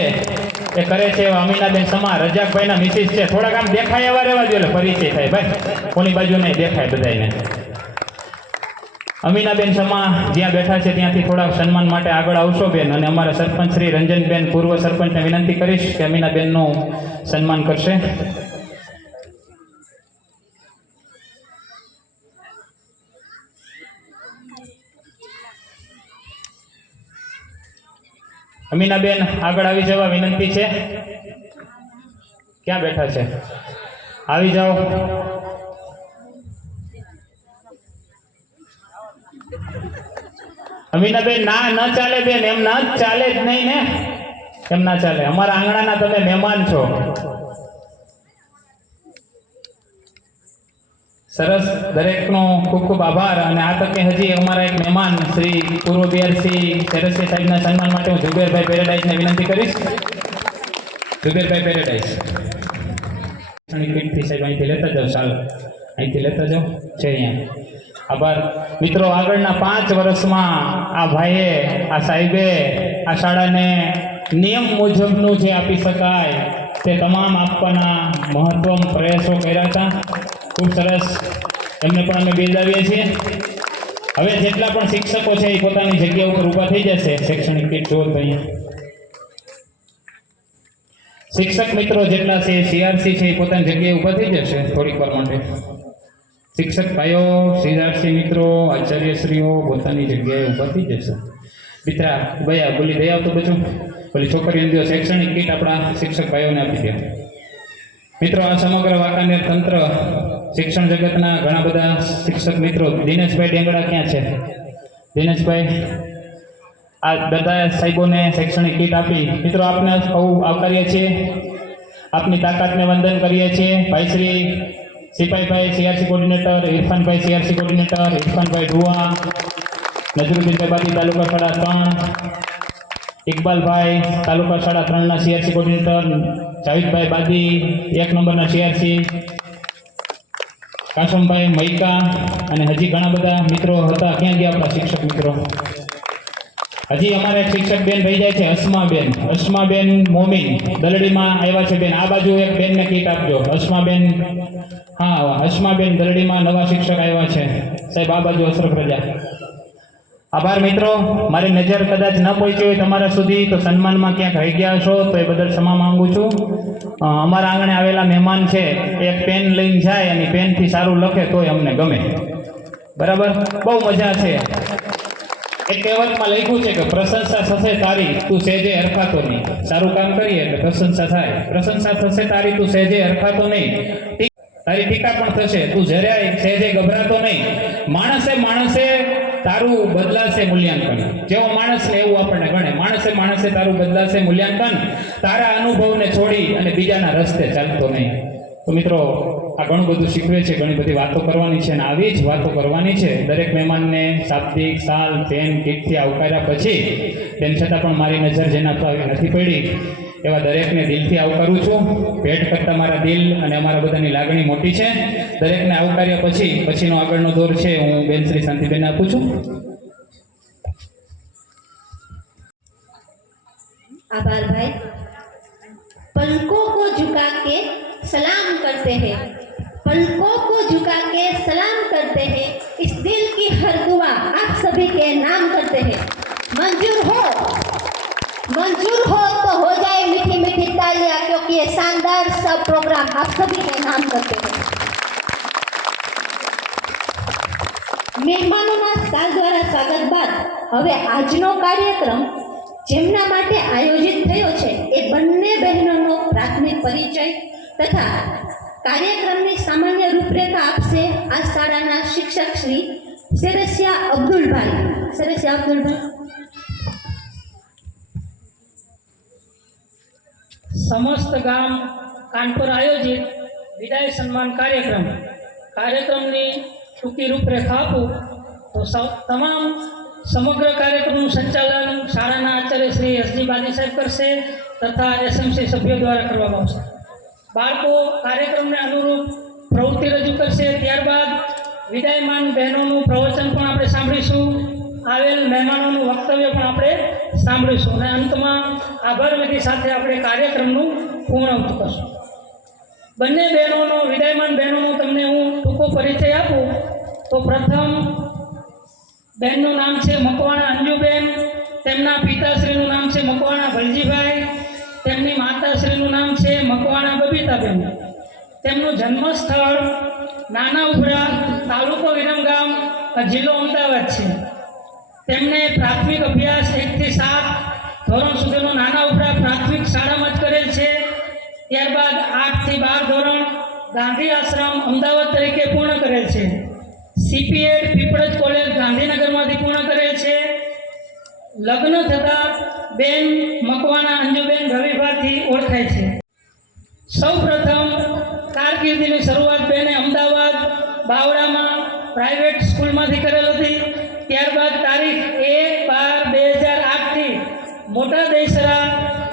એ કરે છે એવા અમીનાબેન શમા રજાકભાઈના મિસિસ છે. થોડાક આમ દેખાય એવા રહેવા દો એટલે પરિચય થાય ભાઈ, કોની બાજુ નહીં દેખાય બધાને. અમીનાબેન શમા જ્યાં બેઠા છે ત્યાંથી થોડા સન્માન માટે આગળ આવશો બેન, અને અમારા સરપંચ શ્રી રંજનબેન પૂર્વ સરપંચને વિનંતી કરીશ કે અમીનાબેનનું સન્માન કરશે. અમીનાબેન આગળ આવી જવા વિનંતી છે. ક્યાં બેઠા છે? આવી જાઓ. અમીનાબેન ના ન ચાલે બેન, એમ ના ચાલે જ નહીં ને, એમ ના ચાલે. અમારા આંગણાના તમે મહેમાન છો. સરસ, દરેકનો ખૂબ ખૂબ આભાર. અને આ તકે હજી અમારા એક મહેમાન શ્રી પૂર્વ બીઆરસી સેરસિયા સાહેબના સન્માન માટે હું જુબેરભાઈ પેરેડાઈઝને વિનંતી કરીશ. જુબેરભાઈ પેરેડાઈઝ કીટથી સાહેબ અહીંથી લેતા જાઓ, ચાલ અહીંથી લેતા જાઓ છે અહીંયા. આભાર મિત્રો. આગળના 5 વર્ષમાં આ ભાઈએ, આ સાહેબે આ શાળાને નિયમ મુજબનું જે આપી શકાય તે તમામ આપવાના મહત્વમ પ્રયાસો કર્યા હતા. ખૂબ સરસ, એમને પણ અમે બિરદાવીએ છીએ. હવે જેટલા પણ શિક્ષકો છે એ પોતાની જગ્યા ઉપર ઊભા થઈ જશે. શૈક્ષણિક કીટ જુઓ તો અહીંયા શિક્ષક મિત્રો જેટલા છે, સીઆરસી છે, એ પોતાની જગ્યાએ ઊભા થઈ જશે થોડીક વાર માટે. શિક્ષક ભાઈઓ, સીઆરસી મિત્રો, આચાર્યશ્રીઓ પોતાની જગ્યાએ ઊભા થઈ જશે. મિત્રા ભૈયા બોલી દઈ આવતો બચું, બોલી છોકરીઓને દો શૈક્ષણિક કીટ આપણા શિક્ષક ભાઈઓને આપી દે. મિત્રો, આ સમગ્ર વાંકાનેર તંત્ર, શિક્ષણ જગતના ઘણા બધા શિક્ષક મિત્રો, દિનેશભાઈ ડેંગડા ક્યાં છે? દિનેશભાઈ, આ બધા સાહેબોને શૈક્ષણિક કીટ આપી મિત્રો આપને આવકારીએ છીએ. આપની તાકાતને વંદન કરીએ છીએ. ભાઈ Shri સિપાહીભાઈ CRC coordinator, ઇરફાનભાઈ CRC coordinator, ઇરફાનભાઈ ઢુવા, નજરુદ્દીનભાઈ બાદી તાલુકા શાળા 3, ઇકબાલભાઈ તાલુકા શાળા 3ના સીઆરસી કોર્ડિનેટર, જાવેદભાઈ બાદી 1 નંબરના સીઆરસી, કાશમભાઈ મૈકા, અને હજી ઘણા બધા મિત્રો હતા. ક્યાં ગયા આપણા શિક્ષક મિત્રો? હજી અમારે એક શિક્ષક બેન રહી જાય છે, અસ્માબેન મોમીન દલડીમાં આવ્યા છે બેન. આ બાજુ એક બેનને કીટ આપજો. અસ્માબેન, હા અસ્માબેન દલડીમાં નવા શિક્ષક આવ્યા છે સાહેબ. આ બાજુ અશરફ રજા. આભાર મિત્રો. મારી નજર કદાચ ન પહોંચી હોય તમારા સુધી તો સન્માનમાં ક્યાંક રહી ગયા છો તો એ બદલ ક્ષમા માંગુ છું. અમારા આંગણે આવેલા મહેમાન છે, એક પેન લઈને જાય અને પેનથી સારું લખે તોય અમને ગમે. બરાબર, બહુ મજા છે. એક કહેવતમાં લખ્યું છે કે પ્રશંસા થશે તારી, તું સહેજે હરખાતો નહીં. સારું કામ કરીએ એટલે પ્રશંસા થાય. પ્રશંસા થશે તારી, તું સહેજે હરખાતો નહીં. તારી ટીકા પણ થશે, તું જરાય સહેજે ગભરાતો નહીં. માણસે તારું બદલાશે મૂલ્યાંકન. જેવો માણસ ને એવું આપણને ગણે. માણસે તારું બદલાશે મૂલ્યાંકન. તારા અનુભવને છોડી અને બીજાના રસ્તે ચાલતો નહીં. તો મિત્રો, આ ઘણું બધું શીખવે છે, ઘણી બધી વાતો કરવાની છે, અને આવી જ વાતો કરવાની છે. દરેક મહેમાનને શાબ્દિક, સાલ, પેન, કીટથી આવકાર્યા પછી તેમ છતાં પણ મારી નજર જેના તો આવી નથી પડી એવા દરેકને દિલથી આવકારું છું. ભેટ કરતાં મારા દિલ અને અમારા બધાની લાગણી મોટી છે. દરેકને આવકાર્યા પછીનો આગળનો દોર છે હું બેન શ્રી શાંતિબેન આપું છું. આભાર ભાઈ. पलकों को झुका के सलाम करते हैं, पलकों को झुका के सलाम करते हैं, इस दिल की हर दुआ आप सभी के नाम करते हैं। मंजूर हो तो हो जाए मीठी मीठी तालियां, क्योंकि ये शानदार सब प्रोग्राम आप सभी के नाम करते हैं। મહેમાનોના સાલ દ્વારા સ્વાગત બાદ હવે આજનો કાર્યક્રમ જેમના માટે આયોજિત થયો છે એ બંને બહેનોનો પ્રાથમિક પરિચય તથા કાર્યક્રમની સામાન્ય રૂપરેખા આપશે આ શાળાના શિક્ષક શ્રી સેરસિયા અબ્દુલભાઈ. સમસ્ત ગામ કાનપુર આયોજિત વિદાય સન્માન કાર્યક્રમની ટૂંકી રૂપરેખા આપું તો તમામ સમગ્ર કાર્યક્રમનું સંચાલન શાળાના આચાર્ય શ્રી એસજી બાદી સાહેબ કરશે તથા એસએમસી સભ્યો દ્વારા કરવામાં આવશે. બાળકો કાર્યક્રમને અનુરૂપ પ્રવૃત્તિ રજૂ કરશે. ત્યારબાદ વિદાયમાન બહેનોનું પ્રવચન પણ આપણે સાંભળીશું, આવેલ મહેમાનોનું વક્તવ્ય પણ આપણે સાંભળીશું અને અંતમાં આભાર વિધિ સાથે આપણે કાર્યક્રમનું પૂર્ણાહુતિ કરશું. બંને બહેનોનો વિદાયમાન બહેનોનો તમને હું ટૂંકો પરિચય આપું તો પ્રથમ બહેનનું નામ છે મકવાણા અંજુબેન. તેમના પિતાશ્રીનું નામ છે મકવાણા ભલજીભાઈ. તેમની માતાશ્રીનું નામ છે મકવાણા બબીતાબેન. તેમનું જન્મસ્થળ નાના ઉભરા, તાલુકો વિરમગામ, જિલ્લો અમદાવાદ છે. તેમને પ્રાથમિક અભ્યાસ 1 થી 7 ધોરણ સુધીનો નાના ઉભરા પ્રાથમિક શાળામાં જ કરેલ છે. ત્યારબાદ 8 થી 12 ધોરણ ગાંધી આશ્રમ અમદાવાદ તરીકે પૂર્ણ કરેલ છે. CPED પીપળજ કોલેજ ગાંધીનગરમાંથી પૂર્ણ કરેલ છે. લગ્ન થતાં બેન મકવાણા અંજુબેન રવિભાથી ઓળખાય છે. સૌ પ્રથમ કારકિર્દીની શરૂઆત બેને અમદાવાદ બાવળામાં પ્રાઇવેટ સ્કૂલમાંથી કરેલ હતી. ત્યારબાદ તારીખ 1/12/2008થી મોટા દહીસરા,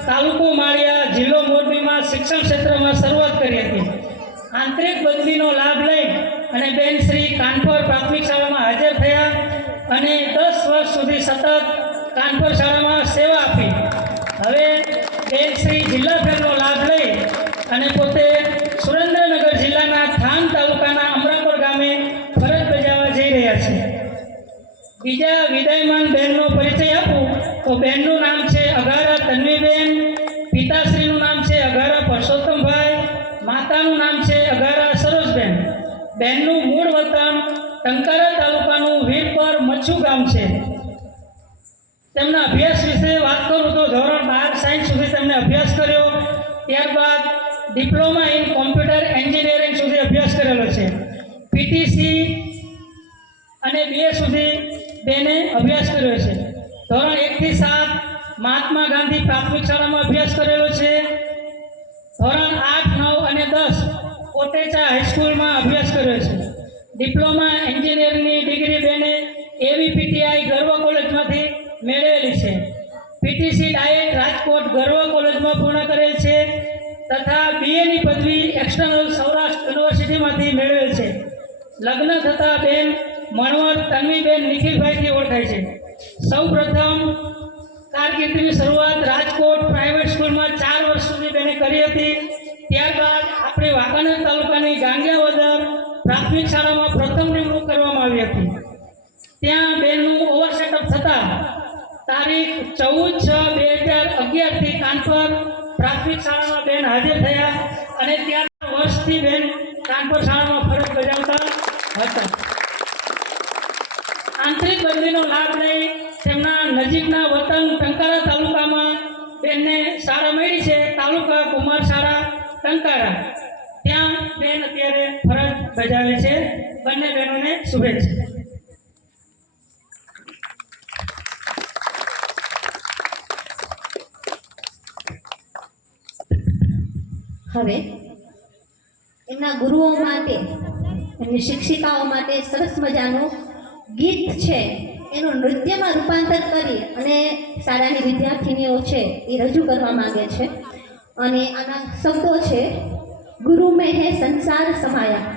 તાલુકો માળિયા, જિલ્લો મોરબીમાં શિક્ષણ ક્ષેત્રમાં શરૂઆત કરી હતી. આંતરિક બદલીનો લાભ લઈ અને બેન શ્રી કાનપુર પ્રાથમિક શાળામાં હાજર થયા અને 10 વર્ષ સુધી સતત કાનપુર શાળામાં સેવા આપી. હવે બેન શ્રી જિલ્લા ફેરનો લાભ લઈ અને પોતે સુરેન્દ્રનગર જિલ્લાના થાન તાલુકાના અમરાપુર ગામે ફરજ બજાવવા જઈ રહ્યા છે. બીજા વિદાયમાન બહેનનો પરિચય આપું તો બહેનનું નામ છે અઘારા તન્વીબેન. પિતાશ્રીનું નામ છે અઘારા પરસોત્તમભાઈ. માતાનું નામ છે અઘારા સરોજબેન. બહેનનું મૂળ વતન ટંકારા તાલુકાનું વીરપર મચ્છુ ગામ છે. તેમના અભ્યાસ વિશે વાત કરું તો ધોરણ 12 સાયન્સ સુધી તેમણે અભ્યાસ કર્યો. ત્યારબાદ ડિપ્લોમા ઇન કોમ્પ્યુટર એન્જિનિયરિંગ સુધી અભ્યાસ કરેલો છે. PTC અને BA સુધી બેને અભ્યાસ કર્યો છે. ધોરણ 1 થી 7 મહાત્મા ગાંધી પ્રાથમિક શાળામાં અભ્યાસ કરેલો છે. ધોરણ 8, 9 અને 10 કોટેચા હાઈસ્કૂલમાં અભ્યાસ કર્યો છે. ડિપ્લોમા એન્જિનિયરિંગની ડિગ્રી બેને AVPTI ગર્વ કોલેજમાંથી મેળવેલી છે. PTC ડાયેટ રાજકોટ ગર્વ કોલેજમાં પૂર્ણ કરેલ છે તથા BAની પદવી એક્સટર્નલ સૌરાષ્ટ્ર યુનિવર્સિટીમાંથી મેળવેલ છે. લગ્ન થતાં બેન મણવર તન્વીબેન નિખિલભાઈથી ઓળખાય છે. સૌ પ્રથમ કારકિર્દીની શરૂઆત રાજકોટ પ્રાઇવેટ સ્કૂલમાં 4 વર્ષ સુધી બેને કરી હતી. ત્યારબાદ આપણે વાંકાનેર તાલુકાની ગાંગિયાવદર પ્રાથમિક શાળામાં પ્રથમ નિમણૂક કરવામાં આવી હતી. ત્યાં બેનનું ઓવરસેટઅપ થતાં તારીખ 14/6/2011થી કાનપુર પ્રાથમિક શાળામાં બેન હાજર થયા અને ત્યાર વર્ષથી બેન કાનપુર શાળામાં ફરજ બજાવતા હતા. આંતરિક બદલીનો લાભ લઈ તેમના નજીકના વતન ટંકારા તાલુકામાં બેનને શાળા મળી છે. તાલુકા કુમાર શાળા ટંકારા, ત્યાં બેન અત્યારે ફરજ બજાવે છે. બંને બહેનોને શુભેચ્છા. હવે એમના ગુરુઓ માટે, એમની શિક્ષિકાઓ માટે સરસ મજાનું ગીત છે એનું નૃત્યમાં રૂપાંતર કરી અને શાળાની વિદ્યાર્થીનીઓ છે એ રજૂ કરવા માંગે છે. અને આના શબ્દો છે, ગુરુ મેં હે સંસાર સમાયા.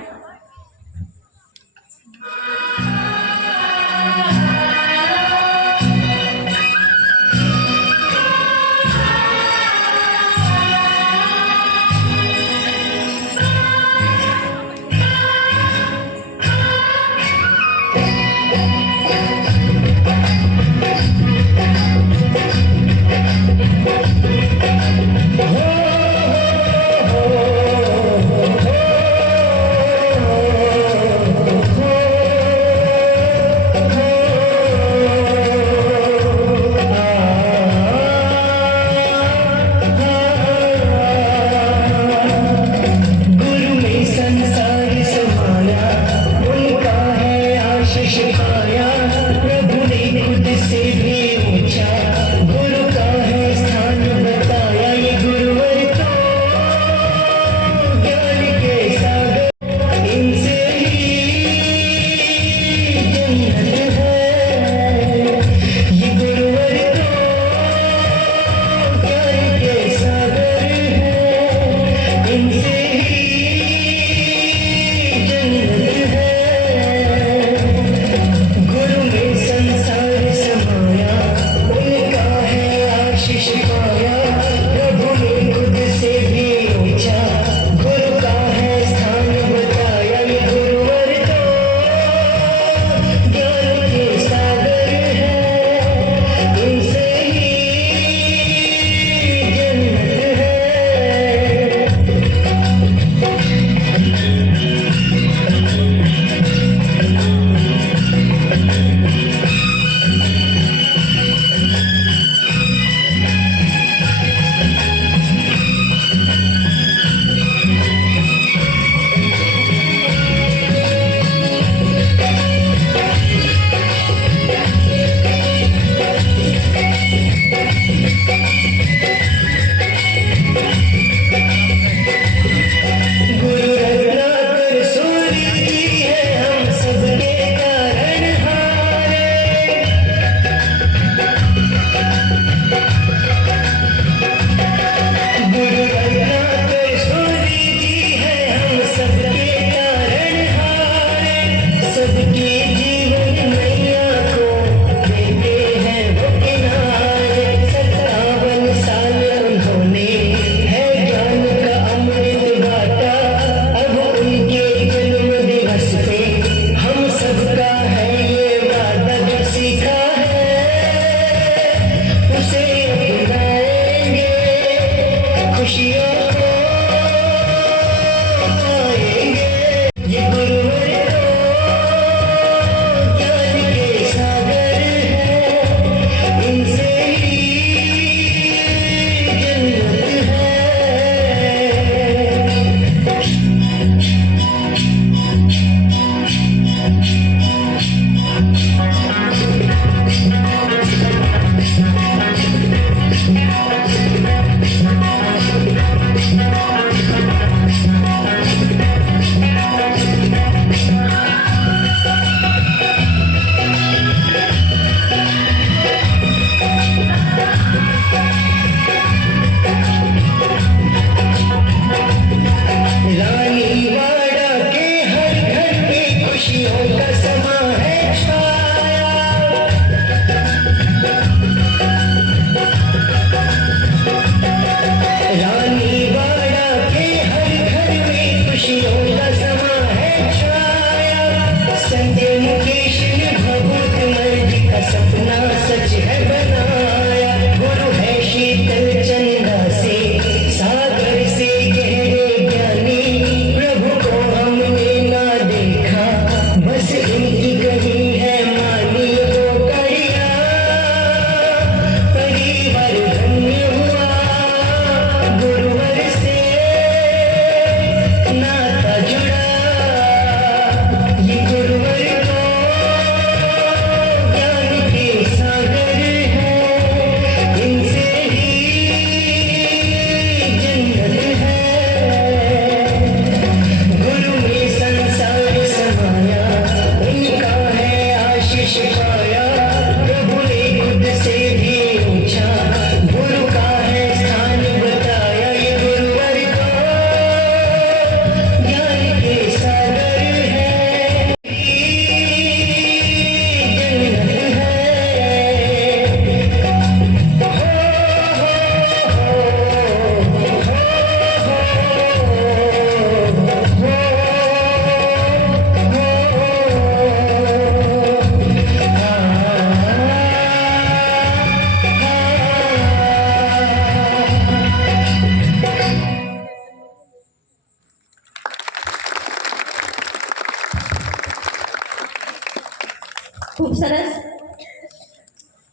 ખૂબ સરસ.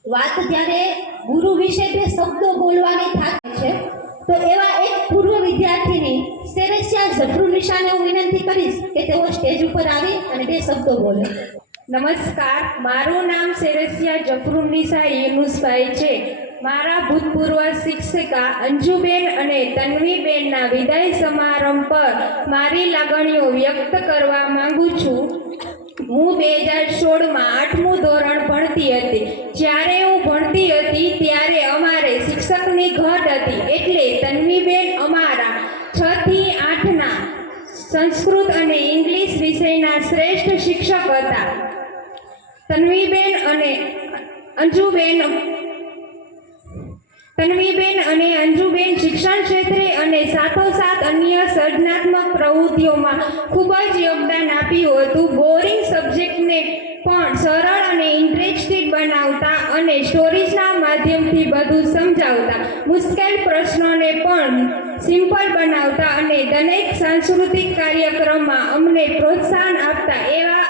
વાત જ્યારે ગુરુ વિશે બે શબ્દો બોલવાની થાય છે તો એવા એક પૂર્વ વિદ્યાર્થીની સેરેસિયા ઝફરુનિશાને હું વિનંતી કરીશ કે તેઓ સ્ટેજ ઉપર આવી અને બે શબ્દો બોલે. નમસ્કાર, મારું નામ સેરેસિયા જફરુન્નિસા યુનુસભાઈ છે. મારા ભૂતપૂર્વ શિક્ષિકા અંજુબેન અને તન્વીબેનના વિદાય સમારંભ પર મારી લાગણીઓ વ્યક્ત કરવા માંગુ છું. હું 2016માં 8મું ધોરણ ભણતી હતી. જ્યારે હું ભણતી હતી ત્યારે અમારે શિક્ષકની ઘટ હતી, એટલે તન્વીબેન અમારા 6 થી 8ના સંસ્કૃત અને ઇંગ્લિશ વિષયના શ્રેષ્ઠ શિક્ષક હતા. તન્વીબેન અને અંજુબેન શિક્ષણ ક્ષેત્રે અને સાથોસાથ અન્ય સર્જનાત્મક પ્રવૃત્તિઓમાં ખૂબ જ યોગદાન આપ્યું હતું. બોરિંગ સબ્જેક્ટને પણ સરળ અને ઇન્ટરેસ્ટિંગ બનાવતા અને સ્ટોરીઝના માધ્યમથી બધું સમજાવતા, મુશ્કેલ પ્રશ્નોને પણ સિમ્પલ બનાવતા અને દરેક સાંસ્કૃતિક કાર્યક્રમમાં અમને પ્રોત્સાહન આપતા એવા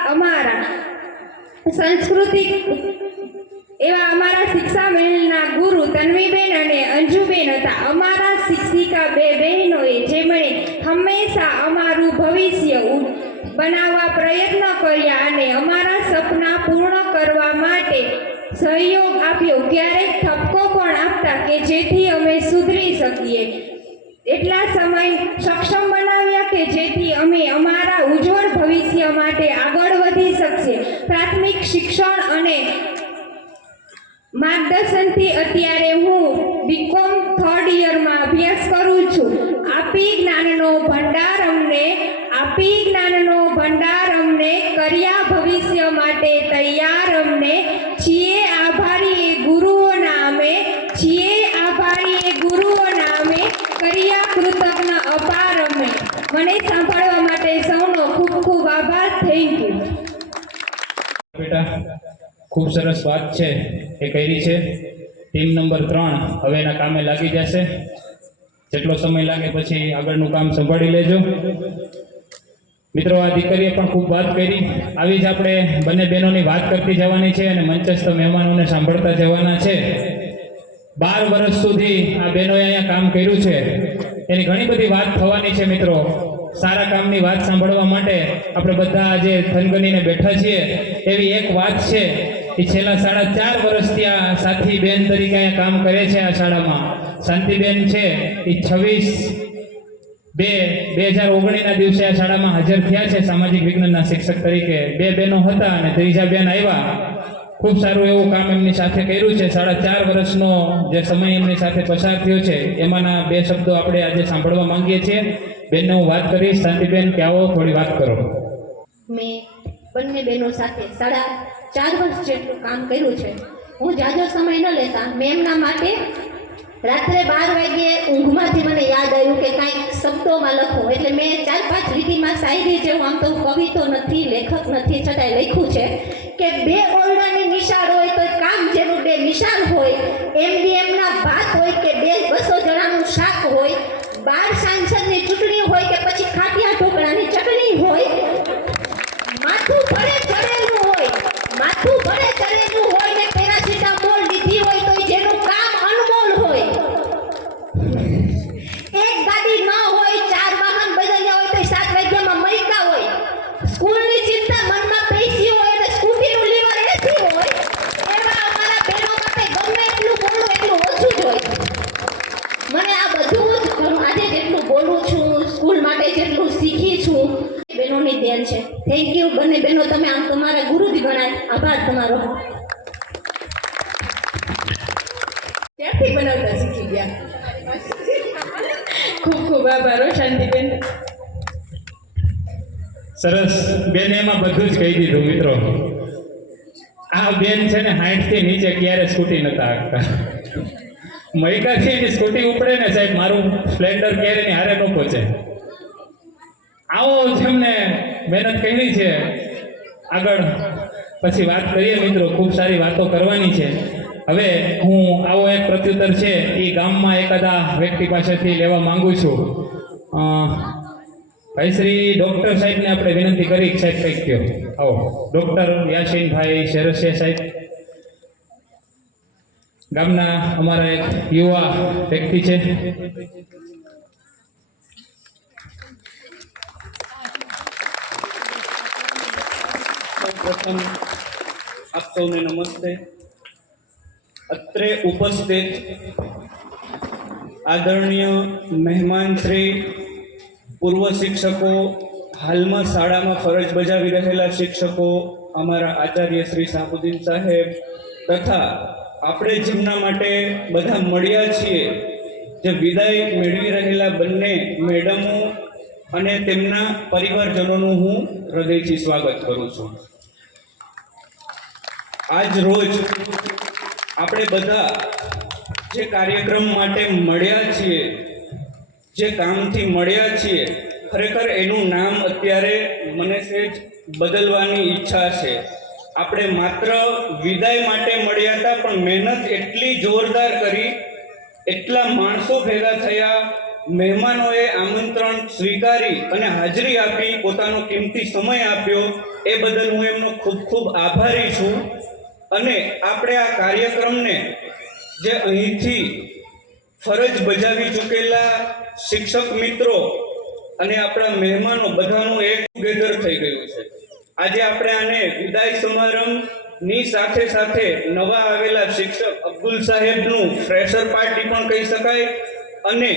અમારા શિક્ષા મહેલના ગુરુ તન્વીબેન અને અંજુબેન હતા. અમારા શિક્ષિકા બે બહેનોએ જેમણે હંમેશા અમારું ભવિષ્ય બનાવવા પ્રયત્ન કર્યા અને અમારા સપના પૂર્ણ કરવા માટે સહયોગ આપ્યો. ક્યારેક ઠપકો પણ આપતા કે જેથી અમે સુધરી શકીએ. એટલા સમય સક્ષમ બનાવ્યા કે જેથી અમે અમારા ઉજ્જવળ ભવિષ્ય માટે આગળ વધી શકીએ. પ્રાથમિક શિક્ષણ અને માર્ગદર્શનથી અત્યારે હું બીકોમ 3rd યરમાં અભ્યાસ કરું છું. આપી જ્ઞાનનો ભંડાર અમને કર્યા ભવિષ્ય માટે તૈયાર અમને છીએ આભારી એ ગુરુઓના અમે કર્યા કૃતજ્ઞ અપાર અમે. મને સાંભળવા માટે સૌનો ખૂબ ખૂબ આભાર. Thank you. બેટા, ખૂબ સરસ વાત છે એ કરી છે. ટીમ નંબર 3 હવે એના કામે લાગી જશે. જેટલો સમય લાગે પછી આગળનું કામ સંભાળી લેજો. મિત્રો, આ દીકરીએ પણ ખૂબ વાત કરી. આવી જ આપણે બંને બહેનોની વાત કરતી જવાની છે અને મંચસ્થ મહેમાનોને સાંભળતા જવાના છે. 12 વર્ષ સુધી આ બહેનોએ અહીંયા કામ કર્યું છે. એની ઘણી બધી વાત થવાની છે. મિત્રો, સારા કામની વાત સાંભળવા માટે આપણે બધા આજે થનગનીને બેઠા છીએ. એવી એક વાત છે, એ છેલ્લા 4.5 વર્ષથી આ સાથી બેન તરીકે અહીંયા કામ કરે છે આ શાળામાં. શાંતિબેન છે એ 26/2/2019ના દિવસે આ શાળામાં હાજર થયા છે સામાજિક વિજ્ઞાનના શિક્ષક તરીકે. 2 બહેનો હતા અને ત્રીજા બેન આવ્યા. ખૂબ સારું એવું કામ એમની સાથે કર્યું છે. 4.5 વર્ષનો જે સમય એમની સાથે પસાર થયો છે એમાંના 2 શબ્દો આપણે આજે સાંભળવા માંગીએ છીએ. બેનને હું વાત કરીશ. શાંતિબેન, કે આવો થોડી વાત કરો. મેં બંને બહેનો સાથે 4.5 વર્ષ જેટલું કામ કર્યું છે. હું જાજો સમય ન લેતા મેં એમના માટે રાત્રે 12 વાગ્યે ઊંઘમાંથી મને યાદ આવ્યું કે કાંઈક શબ્દોમાં લખું, એટલે મેં 4-5 લીટીમાં શાયરી જેવું, આમ તો કવિ તો નથી, લેખક નથી, છતાંય લખ્યું છે કે 2 ઓરડાની નિશાળ હોય તો કામ જેવું 2 મિસાલ હોય, એમના ભાત હોય કે 200 જણાનું શાક હોય, 12 સાંસદની ચૂંટણી હોય કે પછી ખાટિયા ઢોકળાની ચટણી હોય, માથું ભરે ચડેલું હોય ને પેરાસિટામોલ લીધી હોય તો જેનું કામ અનમોલ હોય, એક ગાડી ન હોય, 4 વાહન બદલ્યા હોય તો 7 વાગ્યામાં મૈકા હોય, સ્કૂલની ચિંતા મનમાં પેશી હોય અને સ્કૂટીનું લીવર એસી હોય, એવા અમારા બહેનો માટે ગમે એટલું બોલું એટલું ઓછું જ હોય. મને આ બધું જ આજે જેટલું બોલું છું, સ્કૂલ માટે જેટલું શીખી છું, બહેનોની દેન છે. થેન્ક યુ બંને બહેનો, તમે આમ તમારા ગુરુજી ગણાય. આભાર તમારો. ક્યાંથી બનાવતા શીખી ગયા? ખૂબ ખૂબ આભાર શાંતિબેન. સરસ. બેન એમાં બધું જ કહી દીધું. મિત્રો, આ બેન છે ને 60 થી નીચે ક્યારે સ્કૂટી નતા હાંકતા. મૈકાથી એની સ્કૂટી ઉપડે ને સાહેબ, મારું સ્પ્લેન્ડર ક્યારે ની હારે ન પહોંચે. આવો જેમને મહેનત કરી છે. આગળ પછી વાત કરીએ મિત્રો, ખૂબ સારી વાતો કરવાની છે. હવે હું આવો એક પ્રત્યુત્તર છે એ ગામમાં એકાદા વ્યક્તિ પાસેથી લેવા માંગુ છું. ભાઈ શ્રી ડૉક્ટર સાહેબને આપણે વિનંતી કરી સાહેબ કંઈક કહો. આવો ડૉક્ટર યાસીનભાઈ શેરસિયા સાહેબ, ગામના અમારા એક યુવા વ્યક્તિ છે. પ્રથમ આપ સૌને નમસ્તે. અત્રે ઉપસ્થિત આદરણીય મહેમાન શ્રી, પૂર્વ શિક્ષકો, હાલમાં શાળામાં ફરજ બજાવી રહેલા શિક્ષકો, અમારા આચાર્ય શ્રી શાહબુદ્દીન સાહેબ તથા આપણે જેમના માટે બધા મળ્યા છીએ, જે વિદાય મેળવી રહેલા બંને મેડમો અને તેમના પરિવારજનોનું હું હૃદયથી સ્વાગત કરું છું. આજ રોજ આપણે બધા જે કાર્યક્રમ માટે મળ્યા છીએ, જે કામથી મળ્યા છીએ, ખરેખર એનું નામ અત્યારે મને સહેજ બદલવાની ઈચ્છા છે. આપણે માત્ર વિદાય માટે મળ્યા હતા, પણ મહેનત એટલી જોરદાર કરી, એટલા માણસો ભેગા થયા, મહેમાનોએ આમંત્રણ સ્વીકારી અને હાજરી આપી, પોતાનો કિંમતી સમય આપ્યો, એ બદલ હું એમનો ખૂબ ખૂબ આભારી છું. અને આપણે આ કાર્યક્રમને જે અહીંથી ફરજ બજાવી ચૂકેલા શિક્ષક મિત્રો અને આપણા મહેમાનો બધાનું એક ટુગેધર થઈ ગયું છે. આજે આપણે આને વિદાય સમારંભની સાથે સાથે નવા આવેલા શિક્ષક અબ્દુલ સાહેબનું ફ્રેશર પાર્ટી પણ કહી શકાય, અને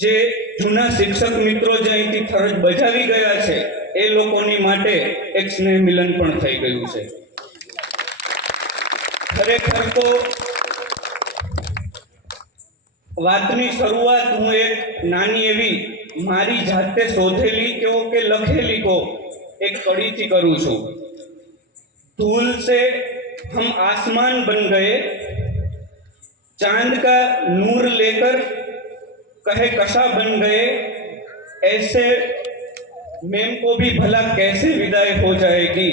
જે જૂના શિક્ષક મિત્રો જે અહીંથી ફરજ બજાવી ગયા છે એ લોકોની માટે એક સ્નેહ મિલન પણ થઈ ગયું છે. ખરેખર તો વાતની શરૂઆત હું એક નાની એવી મારી જાતે શોધેલી કહો કે લખેલી કહો એક કડીથી કરું છું. धूल से हम आसमान बन गए, चांद का नूर लेकर कहे कशा बन गए, ऐसे मैम को भी भला कैसे विदाई हो जाएगी.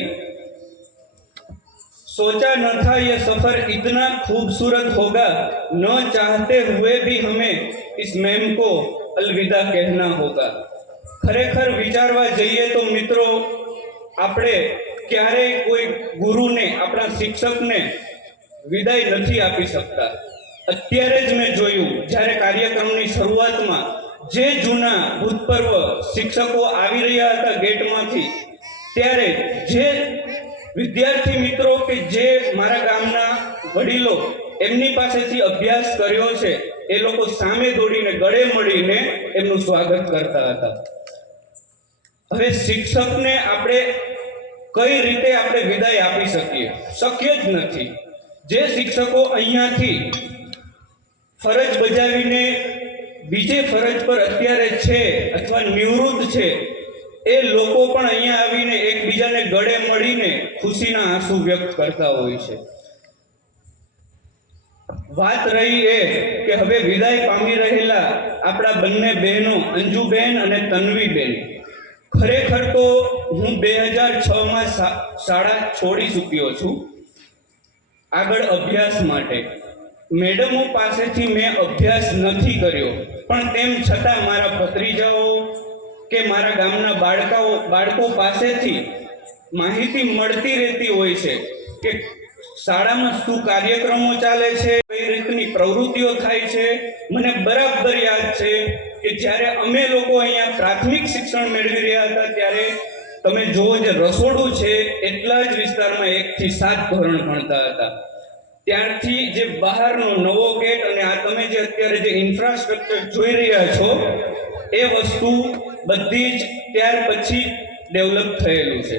सोचा न था ये सफर इतना खूबसूरत होगा, न चाहते हुए भी हमें इस मैम को अलविदा कहना होगा. खरेखर विचारवा जइए तो મિત્રો, આપણે ક્યારેય કોઈ ગુરુને, આપણા શિક્ષકને વિદાય નથી આપી શકતા. અત્યારે જ મેં જોયું, જ્યારે કાર્યક્રમની શરૂઆતમાં જે જૂના ભૂતપૂર્વ શિક્ષકો આવી રહ્યા હતા ગેટમાંથી, ત્યારે જે વિદ્યાર્થી મિત્રો કે જે મારા ગામના વડીલો એમની પાસેથી અભ્યાસ કર્યો છે, એ લોકો સામે દોડીને ગળે મળીને એમનું સ્વાગત કરતા હતા. હવે શિક્ષકને આપણે કઈ રીતે આપણે વિદાય આપી શકીએ? શક્ય જ નથી. જે શિક્ષકો અહીંયાથી ફરજ બજાવીને બીજે ફરજ પર અત્યારે છે અથવા નિવૃત્ત છે, એ લોકો પણ અહીંયા આવીને એકબીજાને ગળે મળીને ખુશીના આંસુ વ્યક્ત કરતા હોય છે. વાત રહી એ કે હવે વિદાય પામી રહેલા આપણા બંને બહેનો અંજુબેન અને તન્વીબેન, ખરેખર તો હું 2006માં શાળા છોડી ચૂક્યો છું આગળ અભ્યાસ માટે. મેડમો પાસેથી મેં અભ્યાસ નથી કર્યો, પણ તેમ છતાં મારા ભત્રીજાઓ કે મારા ગામના બાળકો પાસેથી માહિતી મળતી રહેતી હોય છે કે શાળામાં શું કાર્યક્રમો ચાલે છે, કઈ રીતની પ્રવૃત્તિઓ થાય છે. મને બરાબર યાદ છે કે જ્યારે અમે લોકો અહીંયા પ્રાથમિક શિક્ષણ મેળવી રહ્યા હતા, ત્યારે તમે જુઓ જે રસોડું છે એટલા જ વિસ્તારમાં 1 થી 7 ધોરણ ભણતા હતા. ત્યારથી જે બહારનો નવો ગેટ અને આ તમે જે અત્યારે જે ઇન્ફ્રાસ્ટ્રક્ચર જોઈ રહ્યા છો, એ વસ્તુ બધી જ ત્યાર પછી ડેવલપ થયેલું છે,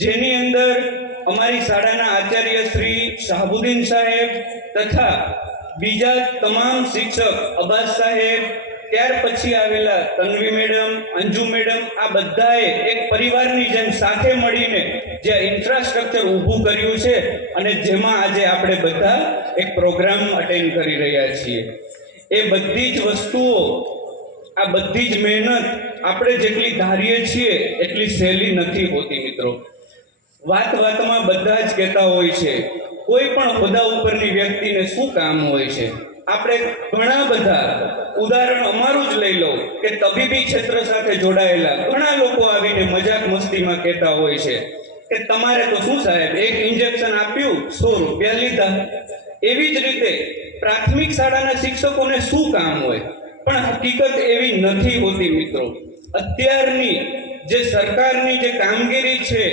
જેની અંદર અમારી શાળાના આચાર્ય શ્રી શાહબુદ્દીન સાહેબ તથા બીજા તમામ શિક્ષક અબ્બાસ સાહેબ, ત્યાર પછી આવેલા તન્વી મેડમ, અંજુ મેડમ, આ બધાએ એક પરિવારની જેમ સાથે મળીને જે ઇન્ફ્રાસ્ટ્રક્ચર ઊભું કર્યું છે અને જેમાં આજે આપણે બધા એક પ્રોગ્રામ અટેન્ડ કરી રહ્યા છીએ. એ બધી જ વસ્તુઓ, આ બધી જ મહેનત આપણે જેટલી ધારીએ છીએ એટલી સહેલી નથી હોતી મિત્રો. વાત વાતમાં બધા જ કહેતા હોય છે કોઈ પણ હોદ્દા ઉપરની વ્યક્તિને શું કામ હોય છે. આપણે ઘણા બધા ઉદાહરણ અમારું જ લઈ લો કે તબીબી ક્ષેત્ર સાથે જોડાયેલા ઘણા લોકો આવીને મજાક મસ્તીમાં કહેતા હોય છે કે તમારે તો શું સાહેબ, એક ઇન્જેક્શન આપ્યું 100 રૂપિયા લીધા. એવી જ રીતે પ્રાથમિક શાળાના શિક્ષકોને શું કામ હોય, પણ હકીકત એવી નથી હોતી મિત્રો. અત્યારની જે સરકારની જે કામગીરી છે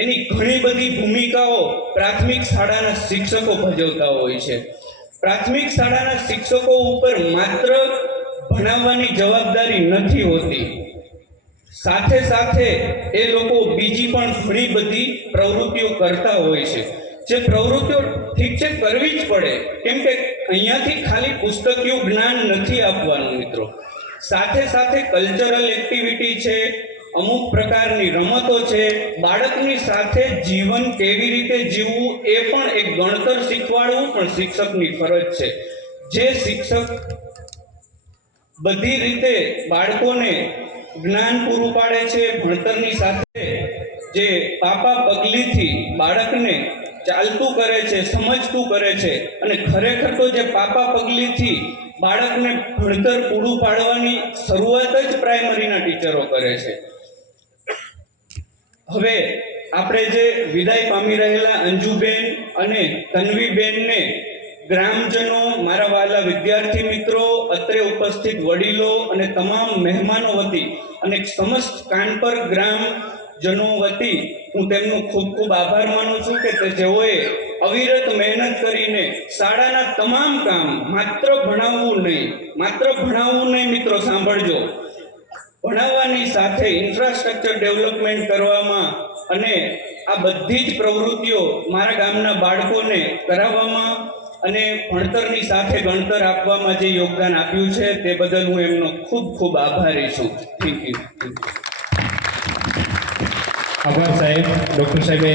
એની ઘણી બધી ભૂમિકાઓ પ્રાથમિક શાળાના શિક્ષકો ભજવતા હોય છે. પ્રાથમિક શાળાના શિક્ષકો ઉપર માત્ર ભણાવવાની જવાબદારી નથી હોતી, સાથે સાથે એ લોકો બીજી પણ ઘણી બધી પ્રવૃત્તિઓ કરતા હોય છે. જે પ્રવૃત્તિઓ ઠીક છે કરવી જ પડે, કેમ કે અહીંયાથી ખાલી પુસ્તકીય જ્ઞાન નથી આપવાનું મિત્રો. સાથે સાથે કલ્ચરલ એક્ટિવિટી છે, અમુક પ્રકારની રમતો છે, બાળકની સાથે જીવન કેવી રીતે જીવવું એ પણ એક ગણતર શીખવાડવું પણ શિક્ષકની ફરજ છે. જે શિક્ષક બધી રીતે બાળકોને જ્ઞાન પૂરું પાડે છે, ભણતરની સાથે જે પાપા પગલીથી બાળકને ચાલતું કરે છે, સમજતું કરે છે, અને ખરેખર તો જે પાપા પગલીથી બાળકને ભણતર પૂરું પાડવાની શરૂઆત જ પ્રાઇમરીના ટીચરો કરે છે. હવે આપણે જે વિદાય પામી રહેલા અંજુબેન અને તન્વીબેનને ગ્રામજનો, મારા વાલા વિદ્યાર્થી મિત્રો, અત્રે ઉપસ્થિત વડીલો અને તમામ મહેમાનો વતી અને સમસ્ત કાનપર ગ્રામજનો વતી હું તેમનો ખૂબ ખૂબ આભાર માનું છું કે જેઓએ અવિરત મહેનત કરીને શાળાના તમામ કામ, માત્ર ભણાવવું નહીં મિત્રો, સાંભળજો, ભણાવવાની સાથે ઇન્ફ્રાસ્ટ્રક્ચર ડેવલપમેન્ટ કરવામાં અને આ બધી જ પ્રવૃત્તિઓ મારા ગામના બાળકોને કરાવવામાં અને ભણતરની સાથે ગણતર આપવામાં જે યોગદાન આપ્યું છે તે બદલ હું એમનો ખૂબ ખૂબ આભારી છું. Thank you. આભાર સાહેબ. ડૉક્ટર સાહેબે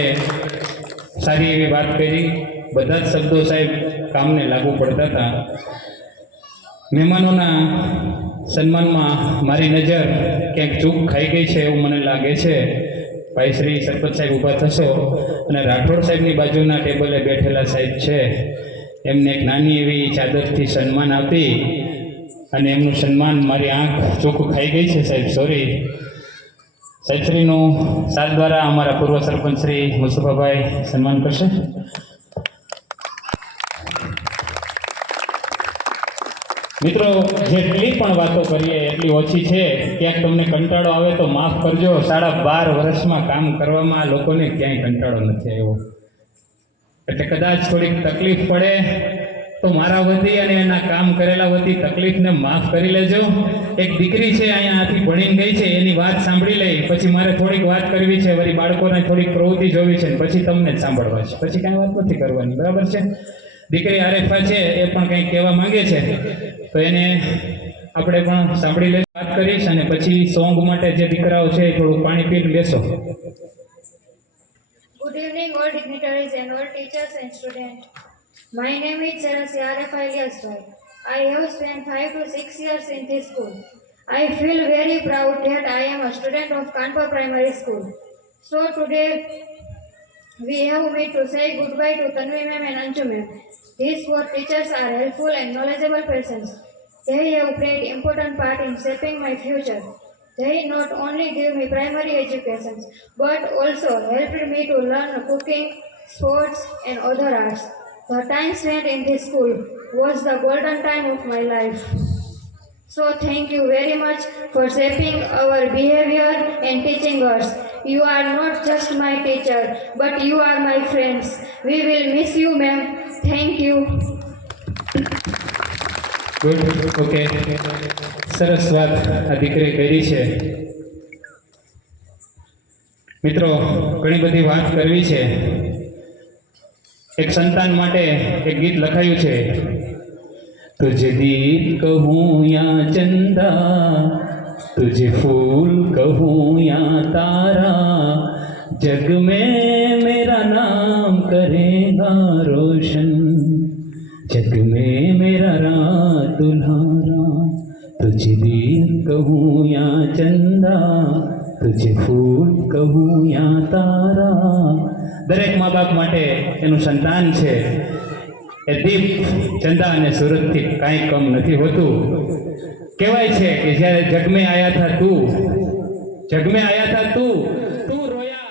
સારી એવી વાત કરી. બધા જ શબ્દો સાહેબ કામને લાગુ પડતા હતા. મહેમાનોના સન્માનમાં મારી નજર ક્યાંક ચૂક ખાઈ ગઈ છે એવું મને લાગે છે. ભાઈ શ્રી સરપંચ સાહેબ ઊભા થશો અને રાઠોડ સાહેબની બાજુના ટેબલે બેઠેલા સાહેબ છે એમને એક નાની એવી ચાદરથી સન્માન આપી અને એમનું સન્માન, મારી આંખ ચોખ્ખું ખાઈ ગઈ છે સાહેબ, સોરી. સાહેબશ્રીનું સાથ દ્વારા અમારા પૂર્વ સરપંચ શ્રી મુસ્તફાભાઈ સન્માન કરશે. મિત્રો, જેટલી પણ વાતો કરીએ એટલી ઓછી છે. ક્યાંક તમને કંટાળો આવે તો માફ કરજો. 12.5 વર્ષમાં કામ કરવામાં લોકોને ક્યાંય કંટાળો નથી આવ્યો. એટલે કદાચ થોડીક તકલીફ પડે તો મારા વતી અને એના કામ કરેલા વતી તકલીફને માફ કરી લેજો. એક દીકરી છે અહીંયા આથી ભણીને ગઈ છે, એની વાત સાંભળી લઈ, પછી મારે થોડીક વાત કરવી છે, વળી બાળકોને થોડીક પ્રવૃત્તિ જોવી છે, પછી તમને જ સાંભળવા છે, પછી કાંઈ વાત નથી કરવાની. બરાબર છે? દીકરી આરેફા છે એ પણ કંઈક કહેવા માંગે છે તો એને આપણે પણ સાંભળી લઈ વાત કરીશ અને પછી સોંગ માટે જે દીકરાઓ છે એ થોડું પાણી પીને બેસો. Good evening, all dignitaries and all teachers and students. My name is Sarasya Arefa Ilyasbhai. I have spent 5 to 6 years in this school. I feel very proud that I am a student of Kanpur Primary School. So today we have met to say goodbye to Tanvi ma'am and Anju ma'am. These four teachers are helpful and knowledgeable persons. They have played important part in shaping my future. They not only gave me primary education, but also helped me to learn cooking, sports and other arts. The time spent in this school was the golden time of my life. So thank you very much for shaping our behavior and teaching us. You are not just my teacher, but you are my friends. We will miss you, ma'am. Thank you. Good, okay. સરસ વાત આ દીકરી કરી છે. મિત્રો, ઘણી બધી વાત કરવી છે. એક સંતાન માટે એક ગીત લખાયું છે. तुझे दीप कहूँ या चंदा, तुझे फूल कहूँ या तारा, जग में मेरा नाम करेगा रोशन, जग में मेरा रात दुल्हारा. तुझे दीप कहूँ या चंदा, तुझे फूल कहूँ या तारा. દરેક મા બાપ માટે એનું સંતાન છે એ દીપ ચંદા અને સુરતથી કાંઈ કમ નથી હોતું. કહેવાય છે કે જ્યારે જગમે આયા થા તું રોયા